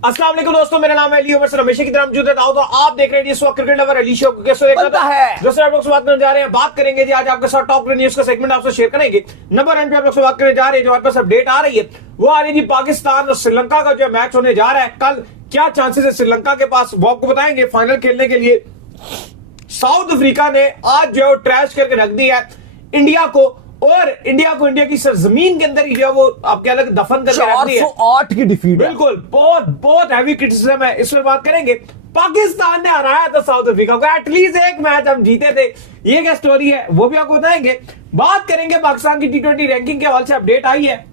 अस्सलाम वालेकुम दोस्तों, मेरा नाम है अली उमर सर, हमेशा की तरह मौजूद रहता हूं। तो आप देख रहे हैं इस वक्त क्रिकेट लवर अली शो को। कैसे देखता है दोस्तों, आप लोग से बात करने जा रहे हैं, बात करेंगे जी आज आपके साथ टॉप न्यूज का सेगमेंट आपसे शेयर करेंगे। नंबर 1 पे आप लोग से बात करने जा रहे हैं, जो हमारे पास अपडेट आ रही है वो आ रही है पाकिस्तान और श्रीलंका का जो मैच होने जा रहा है कल। क्या चांसेस है श्रीलंका के पास, वो आपको बताएंगे। फाइनल खेलने के लिए साउथ अफ्रीका ने आज जो ट्रैश करके रख दिया है इंडिया को, और इंडिया की सरजमीन के अंदर ही जो वो आपके अलग दफन करके रख दिया है। 408 की डिफीट, बिल्कुल बहुत हैवी क्रिटिसिज्म है। इस पर बात करेंगे। पाकिस्तान ने हराया था साउथ अफ्रीका को, एटलीस्ट एक मैच हम जीते थे, ये क्या स्टोरी है वो भी आपको बताएंगे। बात करेंगे पाकिस्तान की टी20 रैंकिंग के हवाले से अपडेट आई है,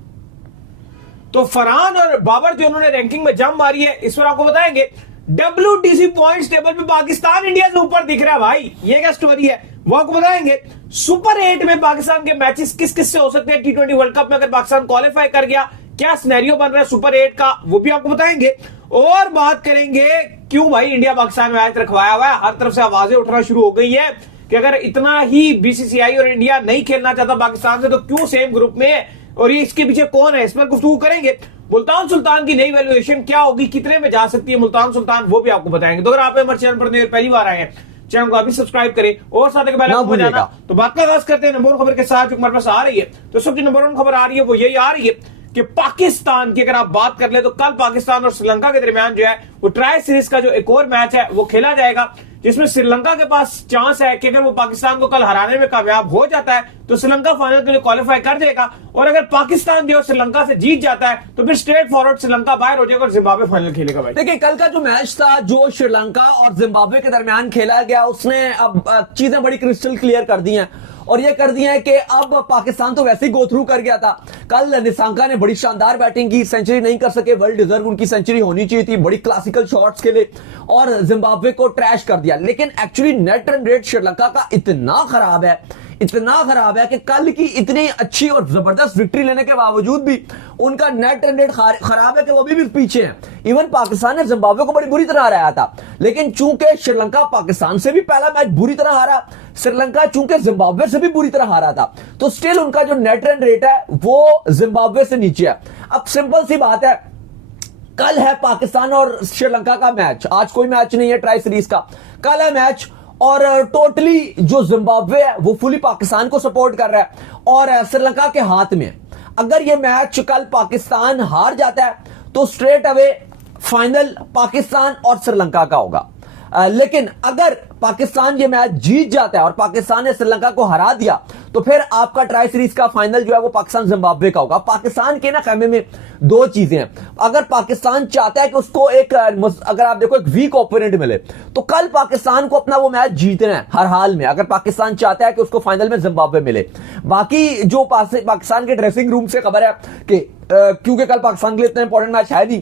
तो फरहान और बाबर जो उन्होंने रैंकिंग में जंप मारी है, इस पर आपको बताएंगे। WTC पॉइंट्स टेबल पे पाकिस्तान इंडिया से ऊपर दिख रहा है भाई, ये क्या स्टोरी है वो आपको बताएंगे। सुपर 8 में पाकिस्तान के मैचेस किस किस से हो सकते हैं टी20 वर्ल्ड कप में, अगर पाकिस्तान क्वालिफाई कर गया क्या सिनेरियो बन रहा है सुपर 8 का, वो भी आपको बताएंगे। और बात करेंगे क्यों भाई इंडिया पाकिस्तान मैच रखवाया हुआ है, हर तरफ से आवाजें उठना शुरू हो गई है कि अगर इतना ही BCCI और इंडिया नहीं खेलना चाहता पाकिस्तान से तो क्यों सेम ग्रुप में है, और ये इसके पीछे कौन है, इस पर गुफ्तगू करेंगे। मुल्तान सुल्तान की नई वैल्यूएशन क्या होगी, कितने में जा सकती है मुल्तान सुल्तान, वो भी आपको बताएंगे। तो अगर आप हमारे चैनल पर पहली बार आए हैं, चैनल को अभी सब्सक्राइब करें और साथ के बेल को जाना। तो बात का आगाज करते हैं नंबर 1 खबर के साथ जो हमारे पास आ रही है। तो सबकी नंबर 1 खबर आ रही है वो यही आ रही है कि पाकिस्तान की अगर आप बात कर ले तो कल पाकिस्तान और श्रीलंका के दरमियान जो है वो ट्राई सीरीज का जो एक और मैच है वो खेला जाएगा, जिसमें श्रीलंका के पास चांस है कि अगर वो पाकिस्तान को कल हराने में कामयाब हो जाता है तो श्रीलंका फाइनल के लिए क्वालिफाई कर जाएगा, और अगर पाकिस्तान जो श्रीलंका से जीत जाता है तो फिर स्ट्रेट फॉरवर्ड श्रीलंका बाहर हो जाएगा और जिम्बाब्वे फाइनल खेलेगा। भाई देखिए कल का जो मैच था जो श्रीलंका और जिम्बाब्वे के दरमियान खेला गया, उसने अब चीजें बड़ी क्रिस्टल क्लियर कर दी हैं, और ये कर दिया है कि अब पाकिस्तान तो वैसे ही गो थ्रू कर गया था। कल निशांका ने बड़ी शानदार बैटिंग की, सेंचुरी नहीं कर सके, वर्ल्ड डिजर्व उनकी सेंचुरी होनी चाहिए थी, बड़ी क्लासिकल शॉट्स खेले और जिम्बाब्वे को ट्रैश कर दिया। लेकिन actually net run rate Sri Lanka का इतना खराब है कि कल की इतनी अच्छी और जबरदस्त विक्ट्री लेने के बावजूद भी उनका नेट रन रेट खराब है कि वो अभी भी पीछे हैं। इवन पाकिस्तान ने जिम्बाब्वे को बड़ी बुरी तरह हराया था, लेकिन चूंकि श्रीलंका पाकिस्तान से भी पहला मैच बुरी तरह हारा, श्रीलंका चूंकि जिम्बाब्वे से भी बुरी तरह हारा था, तो स्टिल उनका जो नेट रन रेट है वो जिम्बाब्वे से नीचे है। अब सिंपल सी बात है, कल है पाकिस्तान और श्रीलंका का मैच, आज कोई मैच नहीं है ट्राई सीरीज का, कल है मैच, और टोटली जो जिम्बाब्वे है वो फुली पाकिस्तान को सपोर्ट कर रहा है और श्रीलंका के हाथ में। अगर ये मैच कल पाकिस्तान हार जाता है तो स्ट्रेट अवे फाइनल पाकिस्तान और श्रीलंका का होगा, लेकिन अगर पाकिस्तान ये मैच जीत जाता है और पाकिस्तान ने श्रीलंका को हरा दिया तो फिर आपका ट्राई सीरीज का फाइनल जो है वो पाकिस्तान जिम्बाब्वे का होगा। पाकिस्तान के ना खेमे में दो चीजें हैं, अगर पाकिस्तान चाहता है कि उसको एक, अगर आप देखो एक वीक ओपोनेंट मिले, तो कल पाकिस्तान को अपना वो मैच जीतना है हर हाल में, अगर पाकिस्तान चाहता है कि उसको फाइनल में जिम्बाब्वे मिले। बाकी जो पाकिस्तान के ड्रेसिंग रूम से खबर है कि क्योंकि कल पाकिस्तान के लिए इतना इंपॉर्टेंट मैच है नहीं,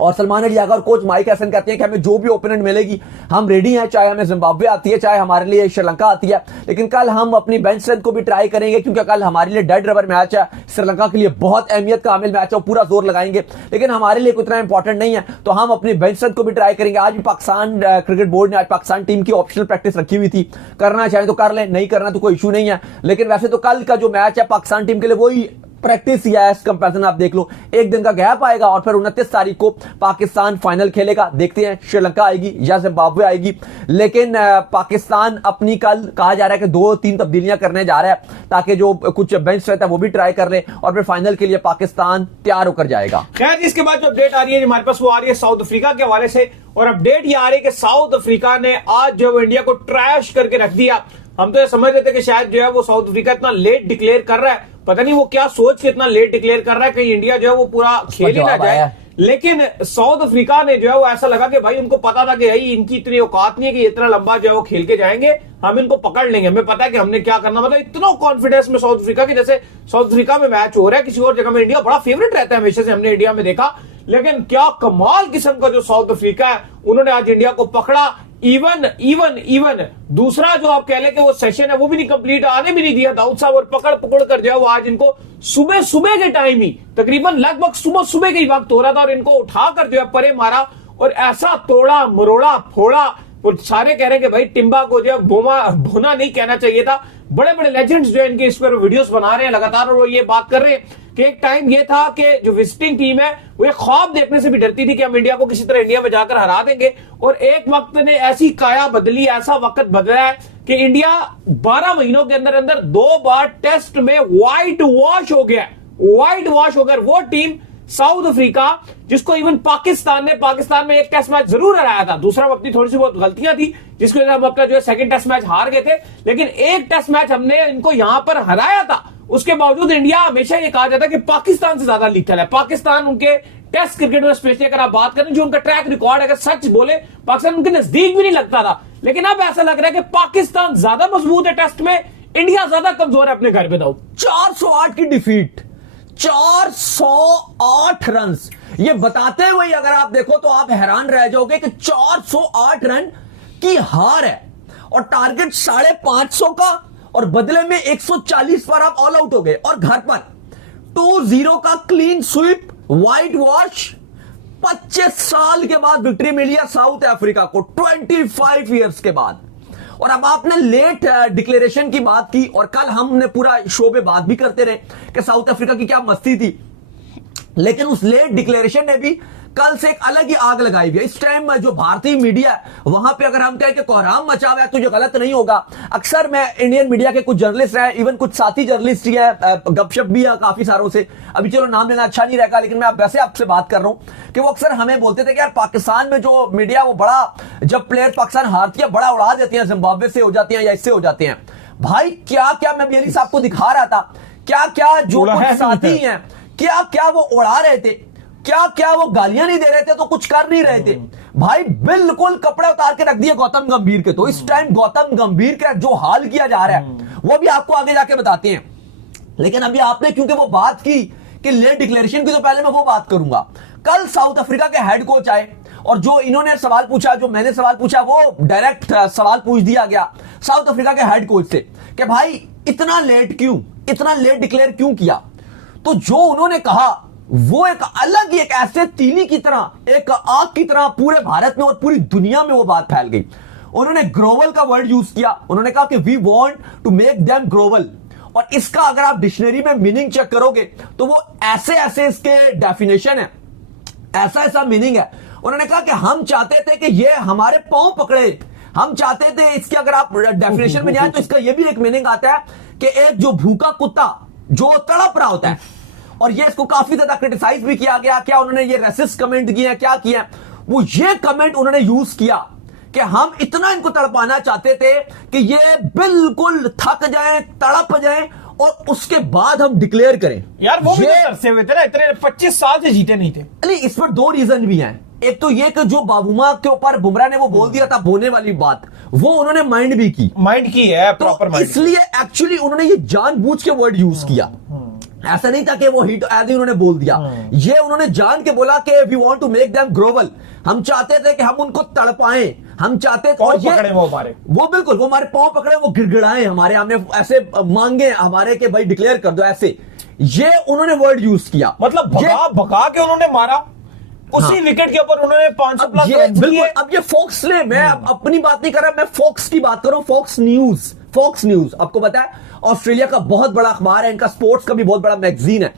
और सलमान अली और कोच माइक हसन कहते हैं कि हमें जो भी ओपोनेंट मिलेगी हम रेडी हैं, चाहे हमें जिम्बाब्वे आती है चाहे हमारे लिए श्रीलंका आती है, लेकिन कल हम अपनी बेंच स्ट्रेंथ को भी ट्राई करेंगे, क्योंकि कल हमारे लिए डेड रबर मैच है, श्रीलंका के लिए बहुत अहमियत का हामिल मैच है, पूरा जोर लगाएंगे, लेकिन हमारे लिए उतना इंपॉर्टेंट नहीं है, तो हम अपनी बेंच स्ट्रेंथ को भी ट्राई करेंगे। आज भी पाकिस्तान क्रिकेट बोर्ड ने आज पाकिस्तान टीम की ऑप्शनल प्रैक्टिस रखी हुई थी, करना चाहे तो कर लें, नहीं करना तो कोई इशू नहीं है, लेकिन वैसे तो कल का जो मैच है पाकिस्तान टीम के लिए वही प्रैक्टिस या एज कंपैरिजन आप देख लो, एक दिन का गैप आएगा और फिर 29 तारीख को पाकिस्तान फाइनल खेलेगा। देखते हैं श्रीलंका आएगी या जिम्बाब्वे आएगी, लेकिन पाकिस्तान अपनी कल कहा जा रहा है कि 2-3 तब्दीलियां करने जा रहा है ताकि जो कुछ बेंच रहता है वो भी ट्राई कर ले और फिर फाइनल के लिए पाकिस्तान तैयार होकर जाएगा। खैर इसके बाद जो अपडेट आ रही है हमारे पास वो आ रही है साउथ अफ्रीका के हवाले से, और अपडेट ये आ रही है कि साउथ अफ्रीका ने आज जो इंडिया को ट्रैश करके रख दिया। हम तो ये समझ रहे थे कि शायद जो है वो साउथ अफ्रीका इतना लेट डिक्लेयर कर रहा है, पता नहीं वो क्या सोच के इतना लेट डिक्लेयर कर रहा है कि इंडिया जो है वो पूरा खेल ही ना जाए, लेकिन साउथ अफ्रीका ने जो है वो ऐसा लगा कि भाई उनको पता था कि भाई इनकी इतनी औकात नहीं है कि इतना लंबा जो है वो खेल के जाएंगे, हम इनको पकड़ लेंगे, हमें पता है कि हमने क्या करना, मतलब इतना कॉन्फिडेंस में साउथ अफ्रीका के, जैसे साउथ अफ्रीका में मैच हो रहा है किसी और जगह में इंडिया बड़ा फेवरेट रहता है हमेशा से, हमने इंडिया में देखा, लेकिन क्या कमाल किस्म का जो साउथ अफ्रीका है उन्होंने आज इंडिया को पकड़ा। इवन दूसरा जो आप कह ले कि वो सेशन है वो भी नहीं कंप्लीट आने भी नहीं दिया दाऊद साहब, और पकड़ कर जो है वो आज इनको सुबह के टाइम ही तकरीबन लगभग सुबह के ही वक्त हो रहा था और इनको उठाकर जो है परे मारा और ऐसा तोड़ा मरोड़ा फोड़ा, और सारे कह रहे हैं कि भाई टिम्बा को जो भोना नहीं कहना चाहिए था, बड़े बड़े लेजेंड्स जो है इनके इस पर वीडियोस बना रहे हैं लगातार, और वो ये बात कर रहे हैं कि एक टाइम ये था कि जो विजिटिंग टीम है वो एक ख्वाब देखने से भी डरती थी कि हम इंडिया को किसी तरह इंडिया में जाकर हरा देंगे, और एक वक्त ने ऐसी काया बदली, ऐसा वक्त बदला है कि इंडिया 12 महीनों के अंदर अंदर 2 बार टेस्ट में व्हाइट वॉश हो गया। व्हाइट वॉश होकर वो टीम साउथ अफ्रीका, जिसको इवन पाकिस्तान में एक टेस्ट मैच जरूर हराया था, दूसरा अपनी थोड़ी सी बहुत गलतियां थी जिसकी वजह से हम अपना जो है सेकंड टेस्ट मैच हार गए थे, लेकिन एक टेस्ट मैच हमने इनको यहां पर हराया था। उसके बावजूद इंडिया, हमेशा ये कहा जाता है कि पाकिस्तान से ज्यादा लीथल है। पाकिस्तान उनके टेस्ट क्रिकेट में स्पेशली अगर आप बात करें, जो उनका ट्रैक रिकॉर्ड, अगर सच बोले पाकिस्तान उनके नजदीक भी नहीं लगता था, लेकिन अब ऐसा लग रहा है कि पाकिस्तान ज्यादा मजबूत है टेस्ट में, इंडिया ज्यादा कमजोर है अपने घर पे। दाऊद 408 की डिफीट, 408 रन, ये बताते हुए अगर आप देखो तो आप हैरान रह जाओगे कि 408 रन की हार है, और टारगेट 550 का, और बदले में 140 पर आप ऑल आउट हो गए, और घर पर 2-0 का क्लीन स्वीप, व्हाइट वॉश। 25 साल के बाद विक्ट्री मिली है साउथ अफ्रीका को, 25 ईयर्स के बाद। और अब आपने लेट डिक्लेरेशन की बात की, और कल हमने पूरा शो में बात भी करते रहे कि साउथ अफ्रीका की क्या मस्ती थी, लेकिन उस लेट डिक्लेरेशन ने भी कल से एक अलग ही आग लगाई हुई है। इस टाइम जो भारतीय मीडिया है वहां पे अगर हम कहें कि कोहराम मचा हुआ है तो ये गलत नहीं होगा। अक्सर मैं इंडियन मीडिया के कुछ जर्नलिस्ट हैं, इवन कुछ साथी जर्नलिस्ट ही है, गपशप भी है काफी सारों से, अभी चलो नाम लेना अच्छा नहीं रहेगा, लेकिन मैं वैसे आपसे बात कर रहा हूं कि वो अक्सर हमें बोलते थे कि यार पाकिस्तान में जो मीडिया वो बड़ा, जब प्लेयर पाकिस्तान हारती है बड़ा उड़ा देती है, जिम्बाब्वे से हो जाती है या इससे हो जाते हैं। भाई क्या क्या मैं बियली साहब को दिखा रहा था, क्या क्या जो कुछ साथी हैं, क्या क्या वो उड़ा रहे थे, क्या क्या वो गालियां नहीं दे रहे थे तो कुछ कर नहीं रहे थे। भाई बिल्कुल कपड़े उतार के रख दिए गौतम गंभीर के। तो इस टाइम गौतम गंभीर का जो हाल किया जा रहा है वो भी आपको आगे जाके बताते हैं, लेकिन अभी आपने क्योंकि वो बात की कि लेट डिक्लेरेशन की, तो पहले मैं वो बात करूंगा। कल साउथ अफ्रीका के हेड कोच आए, और जो इन्होंने सवाल पूछा, जो मैंने सवाल पूछा, वो डायरेक्ट सवाल पूछ दिया गया साउथ अफ्रीका के हेड कोच से कि भाई इतना लेट क्यों, इतना लेट डिक्लेयर क्यों किया। तो जो उन्होंने कहा वो एक अलग ही, एक ऐसे तीली की तरह, एक आग की तरह पूरे भारत में और पूरी दुनिया में वो बात फैल गई। उन्होंने ग्लोबल का वर्ड यूज किया, उन्होंने कहा कि we want to make them global, और इसका अगर आप डिक्शनरी में मीनिंग चेक करोगे तो वो ऐसे ऐसे इसके डेफिनेशन है, ऐसा ऐसा मीनिंग है। उन्होंने कहा कि हम चाहते थे कि ये हमारे पांव पकड़े, हम चाहते थे, इसके अगर आप डेफिनेशन में जाए तो इसका ये भी एक मीनिंग आता है कि एक जो भूखा कुत्ता जो तड़प रहा होता है, और ये इसको काफी ज्यादा क्रिटिसाइज भी किया गया। क्या उन्होंने ये रेसिस्ट कमेंट किए, क्या किया, वो ये कमेंट उन्होंने यूज किया कि हम इतना इनको तड़पाना चाहते थे कि ये बिल्कुल थक जाए, तड़प जाए, और उसके बाद हम डिक्लेयर करें। यार वो भी तरसे हुए थे ना, इतने 25 साल से जीते नहीं थे। अरे इस पर 2 रीजन भी हैं। एक तो ये कि जो बाबूमा के ऊपर बुमराह ने वो बोल दिया था बोने वाली बात, वो उन्होंने माइंड भी की, माइंड की है प्रॉपर तो माइंड। इसलिए एक्चुअली उन्होंने ये जानबूझ के वर्ड यूज किया, ऐसा नहीं था कि वो हिट ऐसे उन्होंने बोल दिया, ये उन्होंने जान के बोला कि we want to make them global, हम चाहते थे कि हम उनको तड़पाएं, हम चाहते थे, और पकड़े वो हमारे, वो बिल्कुल वो हमारे पांव पकड़े, वो गिड़गिड़ाए हमारे, हमने ऐसे मांगे हमारे कि भाई डिक्लेयर कर दो, ऐसे ये उन्होंने वर्ड यूज किया। मतलब भगा के उन्होंने मारा, उसी विकेट के ऊपर उन्होंने 500 प्लस रन किए। अब ये फॉक्स ने, मैं अपनी बात नहीं कर रहा, मैं फॉक्स की बात कर रहा हूं, फॉक्स न्यूज आपको पता है ऑस्ट्रेलिया का बहुत बड़ा अखबार है, इनका स्पोर्ट्स का भी बहुत बड़ा मैगजीन है।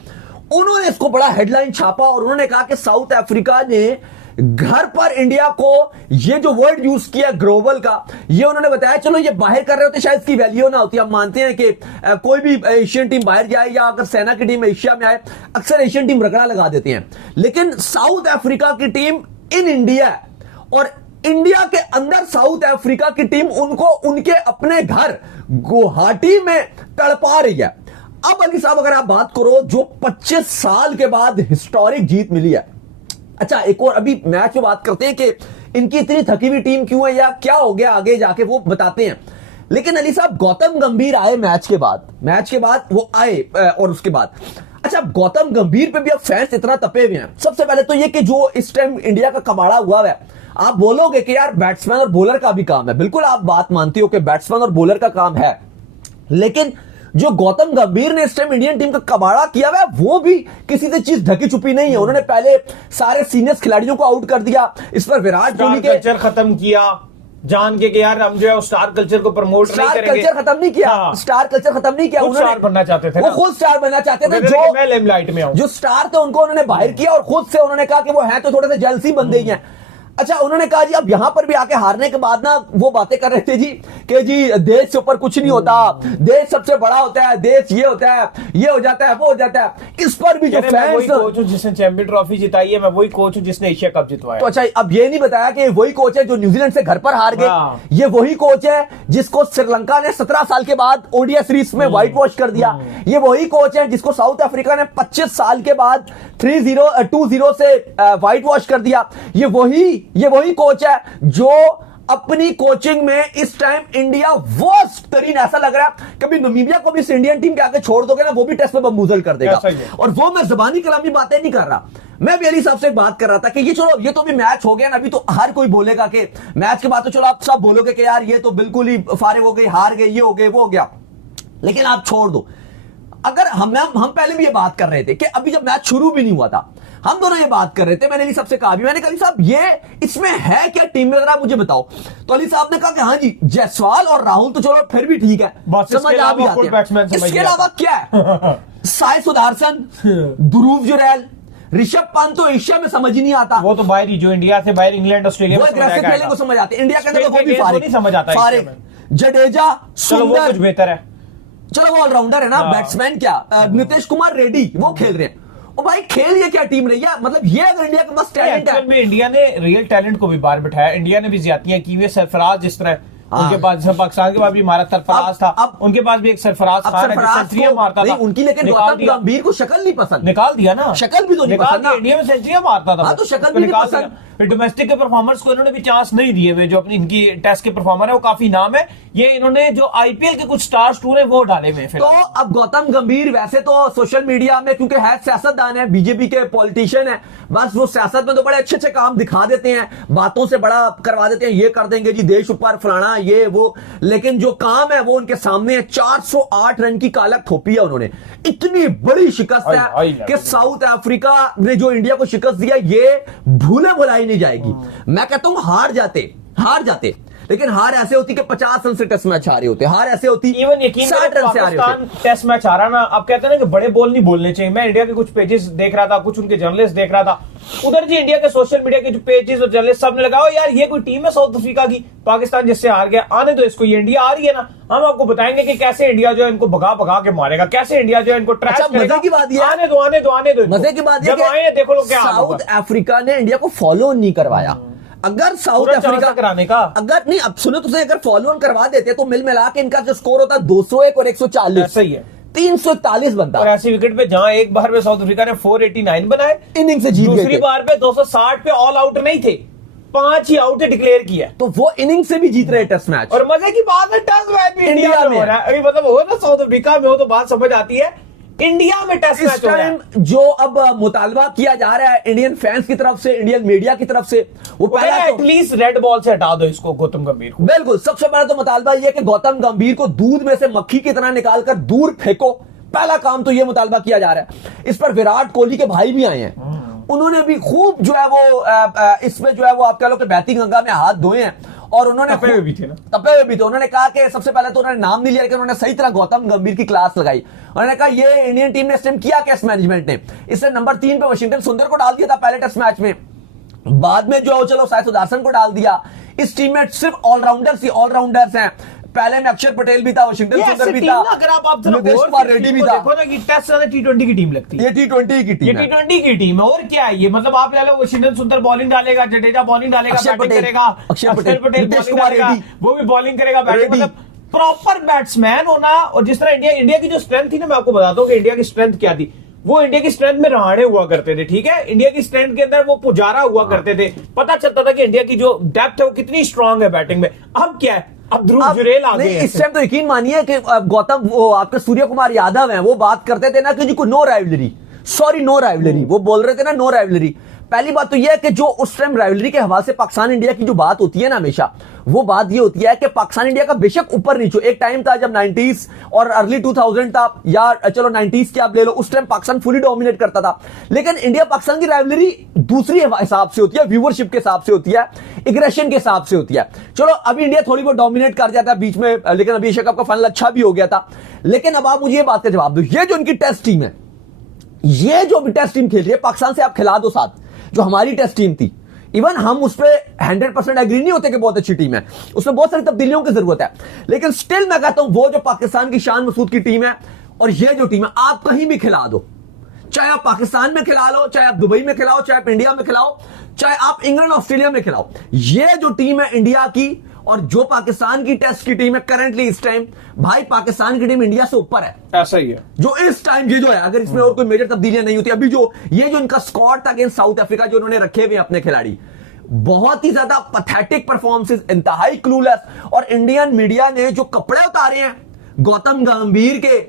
उन्होंने इसको बड़ा हेडलाइन छापा और उन्होंने कहा कि साउथ अफ्रीका ने घर पर इंडिया को ये जो वर्ड यूज किया ग्लोबल का, ये उन्होंने बताया, चलो ये बाहर कर रहे होते शायद इसकी वैल्यू ना होती। हम मानते हैं कि कोई भी एशियन टीम बाहर जाए या अगर सेना की टीम एशिया में आए, अक्सर एशियन टीम रगड़ा लगा देते हैं, लेकिन साउथ अफ्रीका की टीम इन इंडिया और इंडिया के अंदर साउथ अफ्रीका की टीम उनको उनके अपने घर गुवाहाटी में तड़पा रही है। अब अली साहब अगर आप बात करो जो 25 साल के बाद हिस्टोरिक जीत मिली है, अच्छा एक और अभी मैच में बात करते हैं कि इनकी इतनी थकी हुई टीम क्यों है या क्या हो गया आगे जाके वो बताते हैं, लेकिन अली साहब गौतम गंभीर आए मैच के बाद वो आए और उसके बाद अच्छा गौतम गंभीर पे भी अब फैंस इतना तपे हुए हैं। सबसे पहले तो ये कि जो इस टाइम इंडिया का कबाड़ा हुआ है, आप बोलोगे कि यार बैट्समैन और बॉलर का भी काम है, बिल्कुल आप बात मानती हो कि बैट्समैन और बॉलर का काम है, लेकिन जो गौतम गंभीर ने इस टाइम इंडियन टीम का कबाड़ा किया हुआ है वो भी किसी से चीज ढकी छुपी नहीं है। उन्होंने पहले सारे सीनियर खिलाड़ियों को आउट कर दिया, इस पर विराट कोहली के खत्म किया, जान के कि यार हम जो है स्टार कल्चर को प्रमोट नहीं स्टार करेंगे। कल्चर खत्म नहीं किया, हाँ। स्टार कल्चर खत्म नहीं किया, खुद स्टार बनना चाहते थे वो ना। खुद स्टार बनना चाहते थे। कहते थे कि मैं लाइमलाइट में आऊं। जो स्टार थे उनको उन्होंने बाहर किया और खुद से उन्होंने कहा कि वो हैं तो थोड़े से जेलसी बंदे ही हैं। अच्छा, उन्होंने कहा जी अब यहां पर भी आके हारने के बाद ना वो बातें कर रहे थे जी कि जी देश से ऊपर कुछ नहीं होता, देश सबसे बड़ा होता है, देश ये होता है, ये हो जाता है, वो हो जाता है। इस पर भी जो मैं वही फैंस, कोच हूं जिसने चैंपियन ट्रॉफी जिताई है, मैं वही कोच हूं जिसने एशिया कप जितवाया। तो अच्छा अब ये नहीं बताया कि वही कोच है जो न्यूजीलैंड से घर पर हार गए। हाँ। ये वही कोच है जिसको श्रीलंका ने 17 साल के बाद ओडीआई सीरीज में व्हाइट वॉश कर दिया। ये वही कोच है जिसको साउथ अफ्रीका ने 25 साल के बाद 2-0 से व्हाइट वॉश कर दिया। ये वही कोच है जो अपनी कोचिंग में इस टाइम इंडिया वर्स्ट तरीन, ऐसा लग रहा है कभी नमीबिया को भी इस इंडियन टीम के आगे छोड़ दोगे ना, वो भी टेस्ट में बमबूजल कर देगा। और वो मैं ज़बानी कलामी बातें नहीं कर रहा, मैं भी अली साहब से बात कर रहा था कि ये चलो ये तो भी मैच हो गया ना, अभी तो हर कोई बोलेगा कि मैच के बाद तो चलो आप सब बोलोगे कि यार ये तो बिल्कुल ही फारिग हो गई, हार गए, ये हो गए, वो हो गया, लेकिन आप छोड़ दो। अगर हम पहले भी ये बात कर रहे थे कि अभी जब मैच शुरू भी नहीं हुआ था, हम दोनों ये बात कर रहे थे, मैंने अली साहब से कहा भी, मैंने कहा अली साहब ये इसमें है क्या टीम में, अगर आप मुझे बताओ। तो अली साहब ने कहा कि हाँ जी जायसवाल और राहुल तो चलो फिर भी ठीक है, समझ आ भी आते हैं। इसके अलावा क्या है? साई सुदर्शन, ध्रुव जुरैल, ऋषभ पंत तो एशिया में समझ ही नहीं आता। वो तो बाहर ही, जो इंडिया से बाहर इंग्लैंड ऑस्ट्रेलिया वो एग्रेसिव खेलने को समझ आते, इंडिया के अंदर वो भी फारिग, जडेजा, चलो वो कुछ बेहतर है, चलो वो ऑलराउंडर है ना, बैट्समैन क्या, नीतीश कुमार रेड्डी वो खेल रहे हैं। ओ भाई खेल ये क्या टीम रही है, मतलब ये अगर इंडिया का मस्त टैलेंट है। में इंडिया ने रियल टैलेंट को भी बाहर बिठाया, इंडिया ने भी ज्यादतियां की हुई, सरफराज जिस तरह उनके पास, पाकिस्तान के पास भी हमारा सरफराज था, अब उनके पास भी एक सरफराज खान है जो सेंचुरियां मारता था उनकी, लेकिन गौतम गंभीर को शक्ल नहीं पसंद, निकाल दिया ना, शक्ल भी तो नहीं पसंद, इंडिया में सेंचुरियां मारता था, तो शक्ल भी नहीं पसंद। फिर डोमेस्टिक के परफॉर्मर्स को इन्होंने भी चांस नहीं दिए हुए, जो अपनी इनकी टेस्ट के परफॉर्मर है वो काफी नाम है, ये इन्होंने जो आईपीएल के कुछ स्टार्स टूर है वो डाले हुए। तो अब गौतम गंभीर वैसे तो सोशल मीडिया में क्योंकि है सियासतदान है, बीजेपी के पॉलिटिशियन है, बस वो सियासत में तो बड़े अच्छे अच्छे काम दिखा देते हैं, बातों से बड़ा करवा देते हैं, ये कर देंगे जी देश ऊपर फलाना ये वो, लेकिन जो काम है वो उनके सामने है। 408 रन की कालक थोपी है उन्होंने, इतनी बड़ी शिकस्त है कि साउथ अफ्रीका ने जो इंडिया को शिकस्त दिया ये भूले भुलाई नहीं जाएगी। मैं कहता हूं हार जाते, लेकिन हार ऐसे होती कि 50 रन से टेस्ट मैच आ रहे होते, हार ऐसे होती इवन यकीन 60 रन से आ रहे होते। टेस्ट मैच आ रहा ना, अब कहते हैं ना कि बड़े बॉल नहीं बोलने चाहिए। मैं इंडिया के कुछ पेजेस देख रहा था, कुछ उनके जर्नलिस्ट देख रहा था, उधर जी इंडिया के सोशल मीडिया के जो पेजेस और जर्नलिस्ट सबने लगाओ यार ये कोई टीम है साउथ अफ्रीका की, पाकिस्तान जिससे हार गया, आने दो इसको, ये इंडिया आ रही है ना, हम आपको बताएंगे कि कैसे इंडिया जो है इनको भगा के मारेगा, कैसे इंडिया जो है इनको ट्रैश करेगा। मजे की बात ये, आने दो मजे की बात ये, देखो लोग क्या साउथ अफ्रीका ने इंडिया को फॉलो नहीं करवाया। अगर साउथ अफ्रीका कराने का, अगर नहीं, अब सुनो तो सही, अगर फॉलो ऑन करवा देते तो मिल मिला के इनका जो स्कोर होता 201 और 140, सही है 341 बनता। और ऐसी विकेट पे जहां एक बार में साउथ अफ्रीका ने 489 बनाए, इनिंग से जीत गए, दूसरी बार पे 260 पे ऑल आउट नहीं थे, 5 ही आउट डिक्लेयर किया, तो वो इनिंग से भी जीत रहे टेस्ट मैच। और मजे की बात है टेस्ट मैच भी इंडिया में हो रहा है। अभी मतलब हो ना साउथ अफ्रीका में हो तो बात समझ आती है, इंडिया में टेस्ट मैच हो रहा है। जो अब मुतालबा किया जा रहा है इंडियन फैंस की तरफ से, इंडियन मीडिया की तरफ से, वो पहला तो एटलीस्ट रेड बॉल से हटा दो इसको, गौतम गंभीर को। बिल्कुल, सबसे पहला तो मुतालबा यह कि गौतम गंभीर को दूध में से मक्खी की तरह निकालकर दूर फेंको, पहला काम तो यह मुतालबा किया जा रहा है। इस पर विराट कोहली के भाई भी आए हैं, उन्होंने भी खूब जो है वो इसमें जो है वो आप कह लो कि बहती गंगा में हाथ धोए हैं, और उन्होंने तपे हुए भी थे ना, तपे हुए भी थे। उन्होंने कहा कि सबसे पहले तो उन्होंने नाम नहीं लिया, लेकिन उन्होंने सही तरह गौतम गंभीर की क्लास लगाई। उन्होंने कहा ये इंडियन टीम ने इस टाइम किया क्या, मैनेजमेंट ने इसने नंबर 3 पे वशिंगटन सुंदर को डाल दिया था पहले टेस्ट मैच में, बाद में जो चलो साई सुदर्शन को डाल दिया। इस टीम में सिर्फ ऑलराउंडर्स हैं, पहले में अक्षर पटेल भी था, वशिंगटन सुंदर भी था, अगर आप नीतीश कुमार रेड्डी भी था। देखो ना कि टेस्ट ज्यादा T20 की टीम लगती है, ये T20 की टीम, ये T20 की टीम है। और क्या है ये, मतलब आप ले लो वशिंगटन सुंदर बॉलिंग डालेगा, जडेजा बॉलिंग डालेगा, बैटिंग करेगा, अक्षर पटेल नीतीश कुमार रेड्डी वो भी बॉलिंग करेगा, बैटिंग, मतलब प्रॉपर बैट्समैन होना। और जिस तरह इंडिया की जो स्ट्रेंथ थी ना, मैं आपको बताता हूँ कि इंडिया की स्ट्रेंथ क्या थी। वो इंडिया की स्ट्रेंथ में रहाड़े हुआ करते थे, ठीक है, इंडिया की स्ट्रेंथ के अंदर वो पुजारा हुआ करते थे, पता चलता था कि इंडिया की जो डेप्थ है वो कितनी स्ट्रांग है बैटिंग में। अब क्या है, अब ध्रुव जुरैल आ गए। इस टाइम तो यकीन मानिए कि गौतम, वो आपके सूर्य कुमार यादव हैं, वो बात करते थे ना कि जी को नो राइवलरी, वो बोल रहे थे ना नो राइवलरी। पहली बात तो यह है कि जो उस टाइम राइवलरी के हवाले से पाकिस्तान इंडिया की जो बात होती है ना हमेशा, वो बात ये होती है कि पाकिस्तान इंडिया का बेशक ऊपर नीचे, एक टाइम था जब 90s और अर्ली 2000 था, या चलो 90s की आप ले लो, उस टाइम पाकिस्तान फुली डोमिनेट करता था। लेकिन इंडिया पाकिस्तान की राइवलरी दूसरी हिसाब से होती है, व्यूवरशिप के हिसाब से होती है, एग्रेशन के हिसाब से होती है। चलो अभी इंडिया थोड़ी बहुत डोमिनेट कर जाता है बीच में, लेकिन अभी एशिया कप का फाइनल अच्छा भी हो गया था। लेकिन अब आप मुझे ये बात का जवाब दो, ये जो इनकी टेस्ट टीम है, ये जो भी टेस्ट टीम खेल रही है पाकिस्तान से, आप खिला दो साथ, जो हमारी टेस्ट टीम थी, इवन हम उस पर 100% एग्री नहीं होते कि बहुत अच्छी टीम है, उसमें बहुत सारी तब्दीलियों की जरूरत है, लेकिन स्टिल मैं कहता हूं वो जो पाकिस्तान की शान मसूद की टीम है और ये जो टीम है, आप कहीं भी खिला दो, चाहे आप पाकिस्तान में खिला लो, चाहे आप दुबई में खिलाओ, चाहे आप इंडिया में खिलाओ, चाहे आप इंग्लैंड ऑस्ट्रेलिया में खिलाओ, ये जो टीम है इंडिया की और जो पाकिस्तान की टेस्ट की टीम है करंटली इस टाइम, भाई पाकिस्तान की टीम इंडिया से ऊपर है। ऐसा ही है जो इस टाइम ये जो है, अगर इसमें और कोई मेजर तब्दीलियां नहीं होती, अभी जो ये जो इनका स्क्वाड था अगेंस्ट साउथ अफ्रीका, जो उन्होंने रखे हुए अपने खिलाड़ी, बहुत ही ज्यादा पैथेटिक परफॉर्मेंसेस, इंतहाई क्लूलेस, और इंडियन मीडिया ने जो कपड़े उतारे हैं गौतम गंभीर के,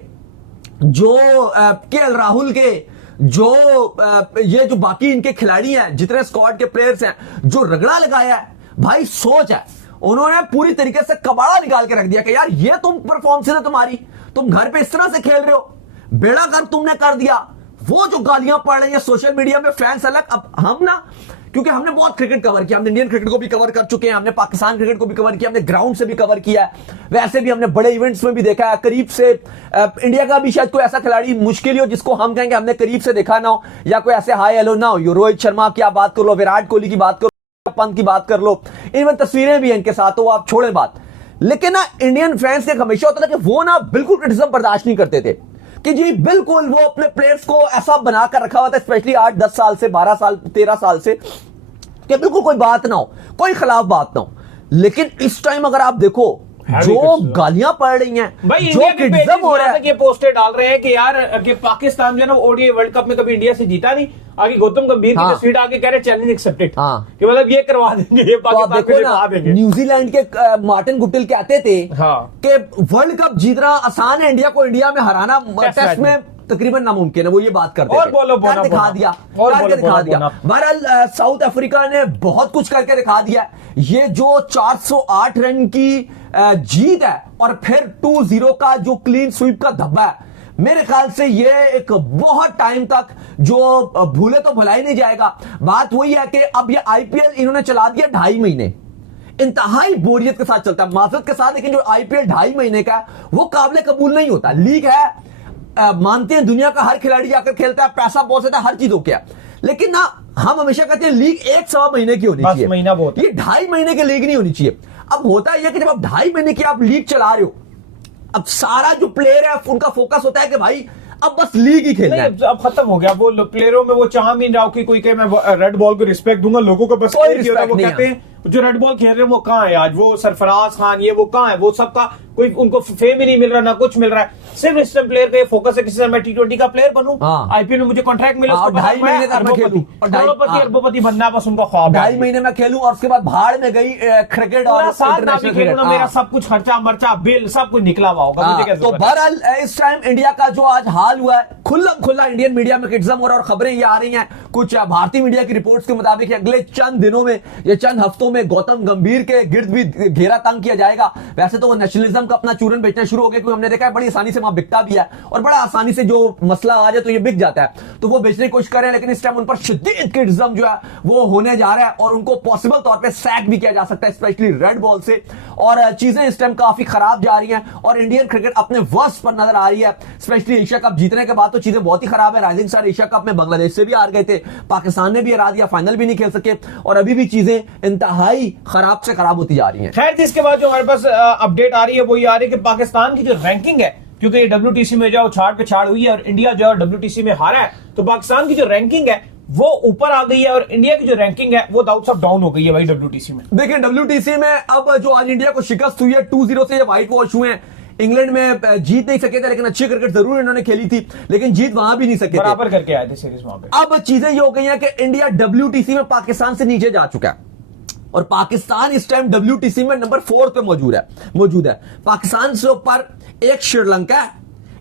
जो केएल राहुल के, जो ये जो बाकी इनके खिलाड़ी हैं, जितने स्क्वाड के प्लेयर्स हैं, जो रगड़ा लगाया है, भाई सोच है, उन्होंने पूरी तरीके से कबाड़ा निकाल के रख दिया कि यार ये तुम परफॉर्मेंस है तुम्हारी, तुम घर पे इस तरह से खेल रहे हो, बेड़ा कर तुमने कर दिया। वो जो गालियां पड़ रही है सोशल मीडिया में, फैंस अलग। अब हम ना, क्योंकि हमने बहुत क्रिकेट कवर किया, हमने इंडियन क्रिकेट को भी कवर कर चुके हैं, हमने पाकिस्तान क्रिकेट को भी कवर किया, हमने ग्राउंड से भी कवर किया है, वैसे भी हमने बड़े इवेंट्स में भी देखा है करीब से। इंडिया का भी शायद कोई ऐसा खिलाड़ी मुश्किल ही हो जिसको हम कहेंगे हमने करीब से देखा ना हो, या कोई ऐसे हाई हेलो ना हो। रोहित शर्मा की आप बात कर लो, विराट कोहली की बात कर लो, पंत की बात कर लो, इनमें तस्वीरें भी हैं इनके साथ, तो आप छोड़ें बात। लेकिन ना इंडियन फैंस के हमेशा होता था कि वो ना बिल्कुल क्रिटिसिज्म बर्दाश्त नहीं करते थे, कि जी बिल्कुल वो अपने प्लेयर्स को ऐसा बनाकर रखा हुआ था, स्पेशली 8-10 साल से, 12 साल 13 साल से, कि बिल्कुल कोई बात ना हो, कोई खिलाफ बात ना हो। लेकिन इस टाइम अगर आप देखो जो गालियां पड़ रही हैं, जो क्रिटिसिज्म हो रहा है, ये पोस्टर डाल रहे हैं कि यार कि पाकिस्तान जो है ना ओडीआई वर्ल्ड कप में कभी इंडिया से जीता नहीं, आगे गौतम गंभीर की तस्वीर आगे कह रहे चैलेंज एक्सेप्टेड, कि मतलब ये करवा देंगे, ये पाकिस्तान को जिता देंगे। न्यूजीलैंड के मार्टिन गुटिल कहते थे कि वर्ल्ड कप जीतना आसान है, इंडिया को इंडिया में हराना टेस्ट में तकरीबन नामुमकिन है, वो ये बात करते थे। करके दिखा दिया, करके दिखा दिया। बहरहाल साउथ अफ्रीका ने बहुत कुछ करके दिखा दिया। ये जो 408 रन की जीत है और फिर 2-0 का जो क्लीन स्वीप का धब्बा है, मेरे ख्याल से ये एक बहुत टाइम तक जो भूले तो भुला ही नहीं जाएगा। बात वही है कि अब ये आईपीएल इन्होंने चला दिया 2.5 महीने, इंतहाई बोरियत के साथ चलता है, माजरत के साथ, लेकिन जो आईपीएल 2.5 महीने का वो काबिल कबूल नहीं होता। लीग है, मानते हैं दुनिया का हर खिलाड़ी जाकर खेलता है, पैसा बहुत ज्यादा, हर चीज हो गया, लेकिन ना हम हमेशा कहते हैं लीग 1-1.25 महीने की होनी चाहिए, महीना बहुत, ये 2.5 महीने की लीग नहीं होनी चाहिए। अब होता है कि जब आप 2.5 महीने की आप लीग चला रहे हो, अब सारा जो प्लेयर है उनका फोकस होता है कि भाई अब बस लीग ही खेलना है। अब खत्म हो गया वो प्लेयरों में वो चाहमीन राव की कोई कहे मैं रेड बॉल को रिस्पेक्ट दूंगा, लोगों को बस कोई रिस्पेक्ट वो नहीं कहते हैं जो रेड बॉल खेल रहे हैं वो कहाँ है आज, वो सरफराज खान ये वो कहाँ है, वो सबका कोई उनको फेम ही नहीं मिल रहा, ना कुछ मिल रहा है। सिर्फ इस प्लेयर का फोकस है किसी से मैं T20 का प्लेयर बनूं, आईपीएल में मुझे कॉन्ट्रैक्ट मिले, 2.5 महीने तक मैं खेलूं, अरबोपति बनना बस उनका ख्वाब है। 2.5 महीने में खेलूं और उसके बाद भाड़ में गई क्रिकेट और इंटरनेशनल क्रिकेट, मेरा सब कुछ खर्चा मर्चा बिल सब कुछ निकला हुआ होगा, मुझे क्या तो बहरहाल इस टाइम इंडिया का जो आज हाल हुआ है, खुला इंडियन मीडिया में क्रिटिसिज्म हो रहा है और खबरें ये आ रही हैं कुछ भारतीय मीडिया की रिपोर्ट्स के मुताबिक अगले चंद दिनों में या चंद हफ्तों में गौतम गंभीर के गिर्द भी घेरा तंग किया जाएगा। वैसे तो वो नेशनलिज्म का अपना चूरन बेचना शुरू हो गया, क्योंकि हमने देखा है बड़ी आसानी से वहां बिकता भी है और बड़ा आसानी से जो मसला आ जाए तो ये बिक जाता है, तो वो बेचने की कोशिश कर रहे हैं। लेकिन इस टाइम उन पर शदीद क्रिटिसिज्म जो है वो होने जा रहा है और उनको पॉसिबल तौर पे सैक भी किया जा सकता है, स्पेशली रेड बॉल से। और चीजें इस टाइम काफी खराब जा रही हैं और इंडियन क्रिकेट अपने वर्स्ट पर नजर आ रही है, स्पेशली एशिया कप जीतने के बाद तो चीजें बहुत ही खराब है। राइजिंग स्टार एशिया कप में बांग्लादेश से भी हार गए थे, पाकिस्तान ने भी हरा दिया, फाइनल भी नहीं खेल सके और अभी भी चीजें इंतहाई खराब से खराब होती जा रही हैं। खैर जिसके बाद जो हमारे पास अपडेट आ रही है वो ये आ रही है कि पाकिस्तान की जो रैंकिंग है, क्योंकि ये WTC में जो छाड़ पे छाड़ हुई है और इंडिया जो WTC में हारा है, तो पाकिस्तान की जो रैंकिंग है वो ऊपर आ गई है और इंडिया की जो रैंकिंग है वो दाऊद साहब डाउन हो गई है भाई WTC में। देखिए WTC में अब जो आज इंडिया को शिकस्त हुई है 2-0 से, ये व्हाइट वॉश हुए हैं। इंग्लैंड में जीत नहीं सके थे लेकिन अच्छी क्रिकेट जरूर इन्होंने खेली थी, लेकिन जीत वहां भी नहीं सके, बराबर करके आए थे सीरीज वहां पे। अब चीजें ये हो गई हैं कि इंडिया WTC में पाकिस्तान से नीचे जा चुका है और पाकिस्तान इस टाइम WTC में नंबर 4 पे मौजूद है। पाकिस्तान से ऊपर एक श्रीलंका है,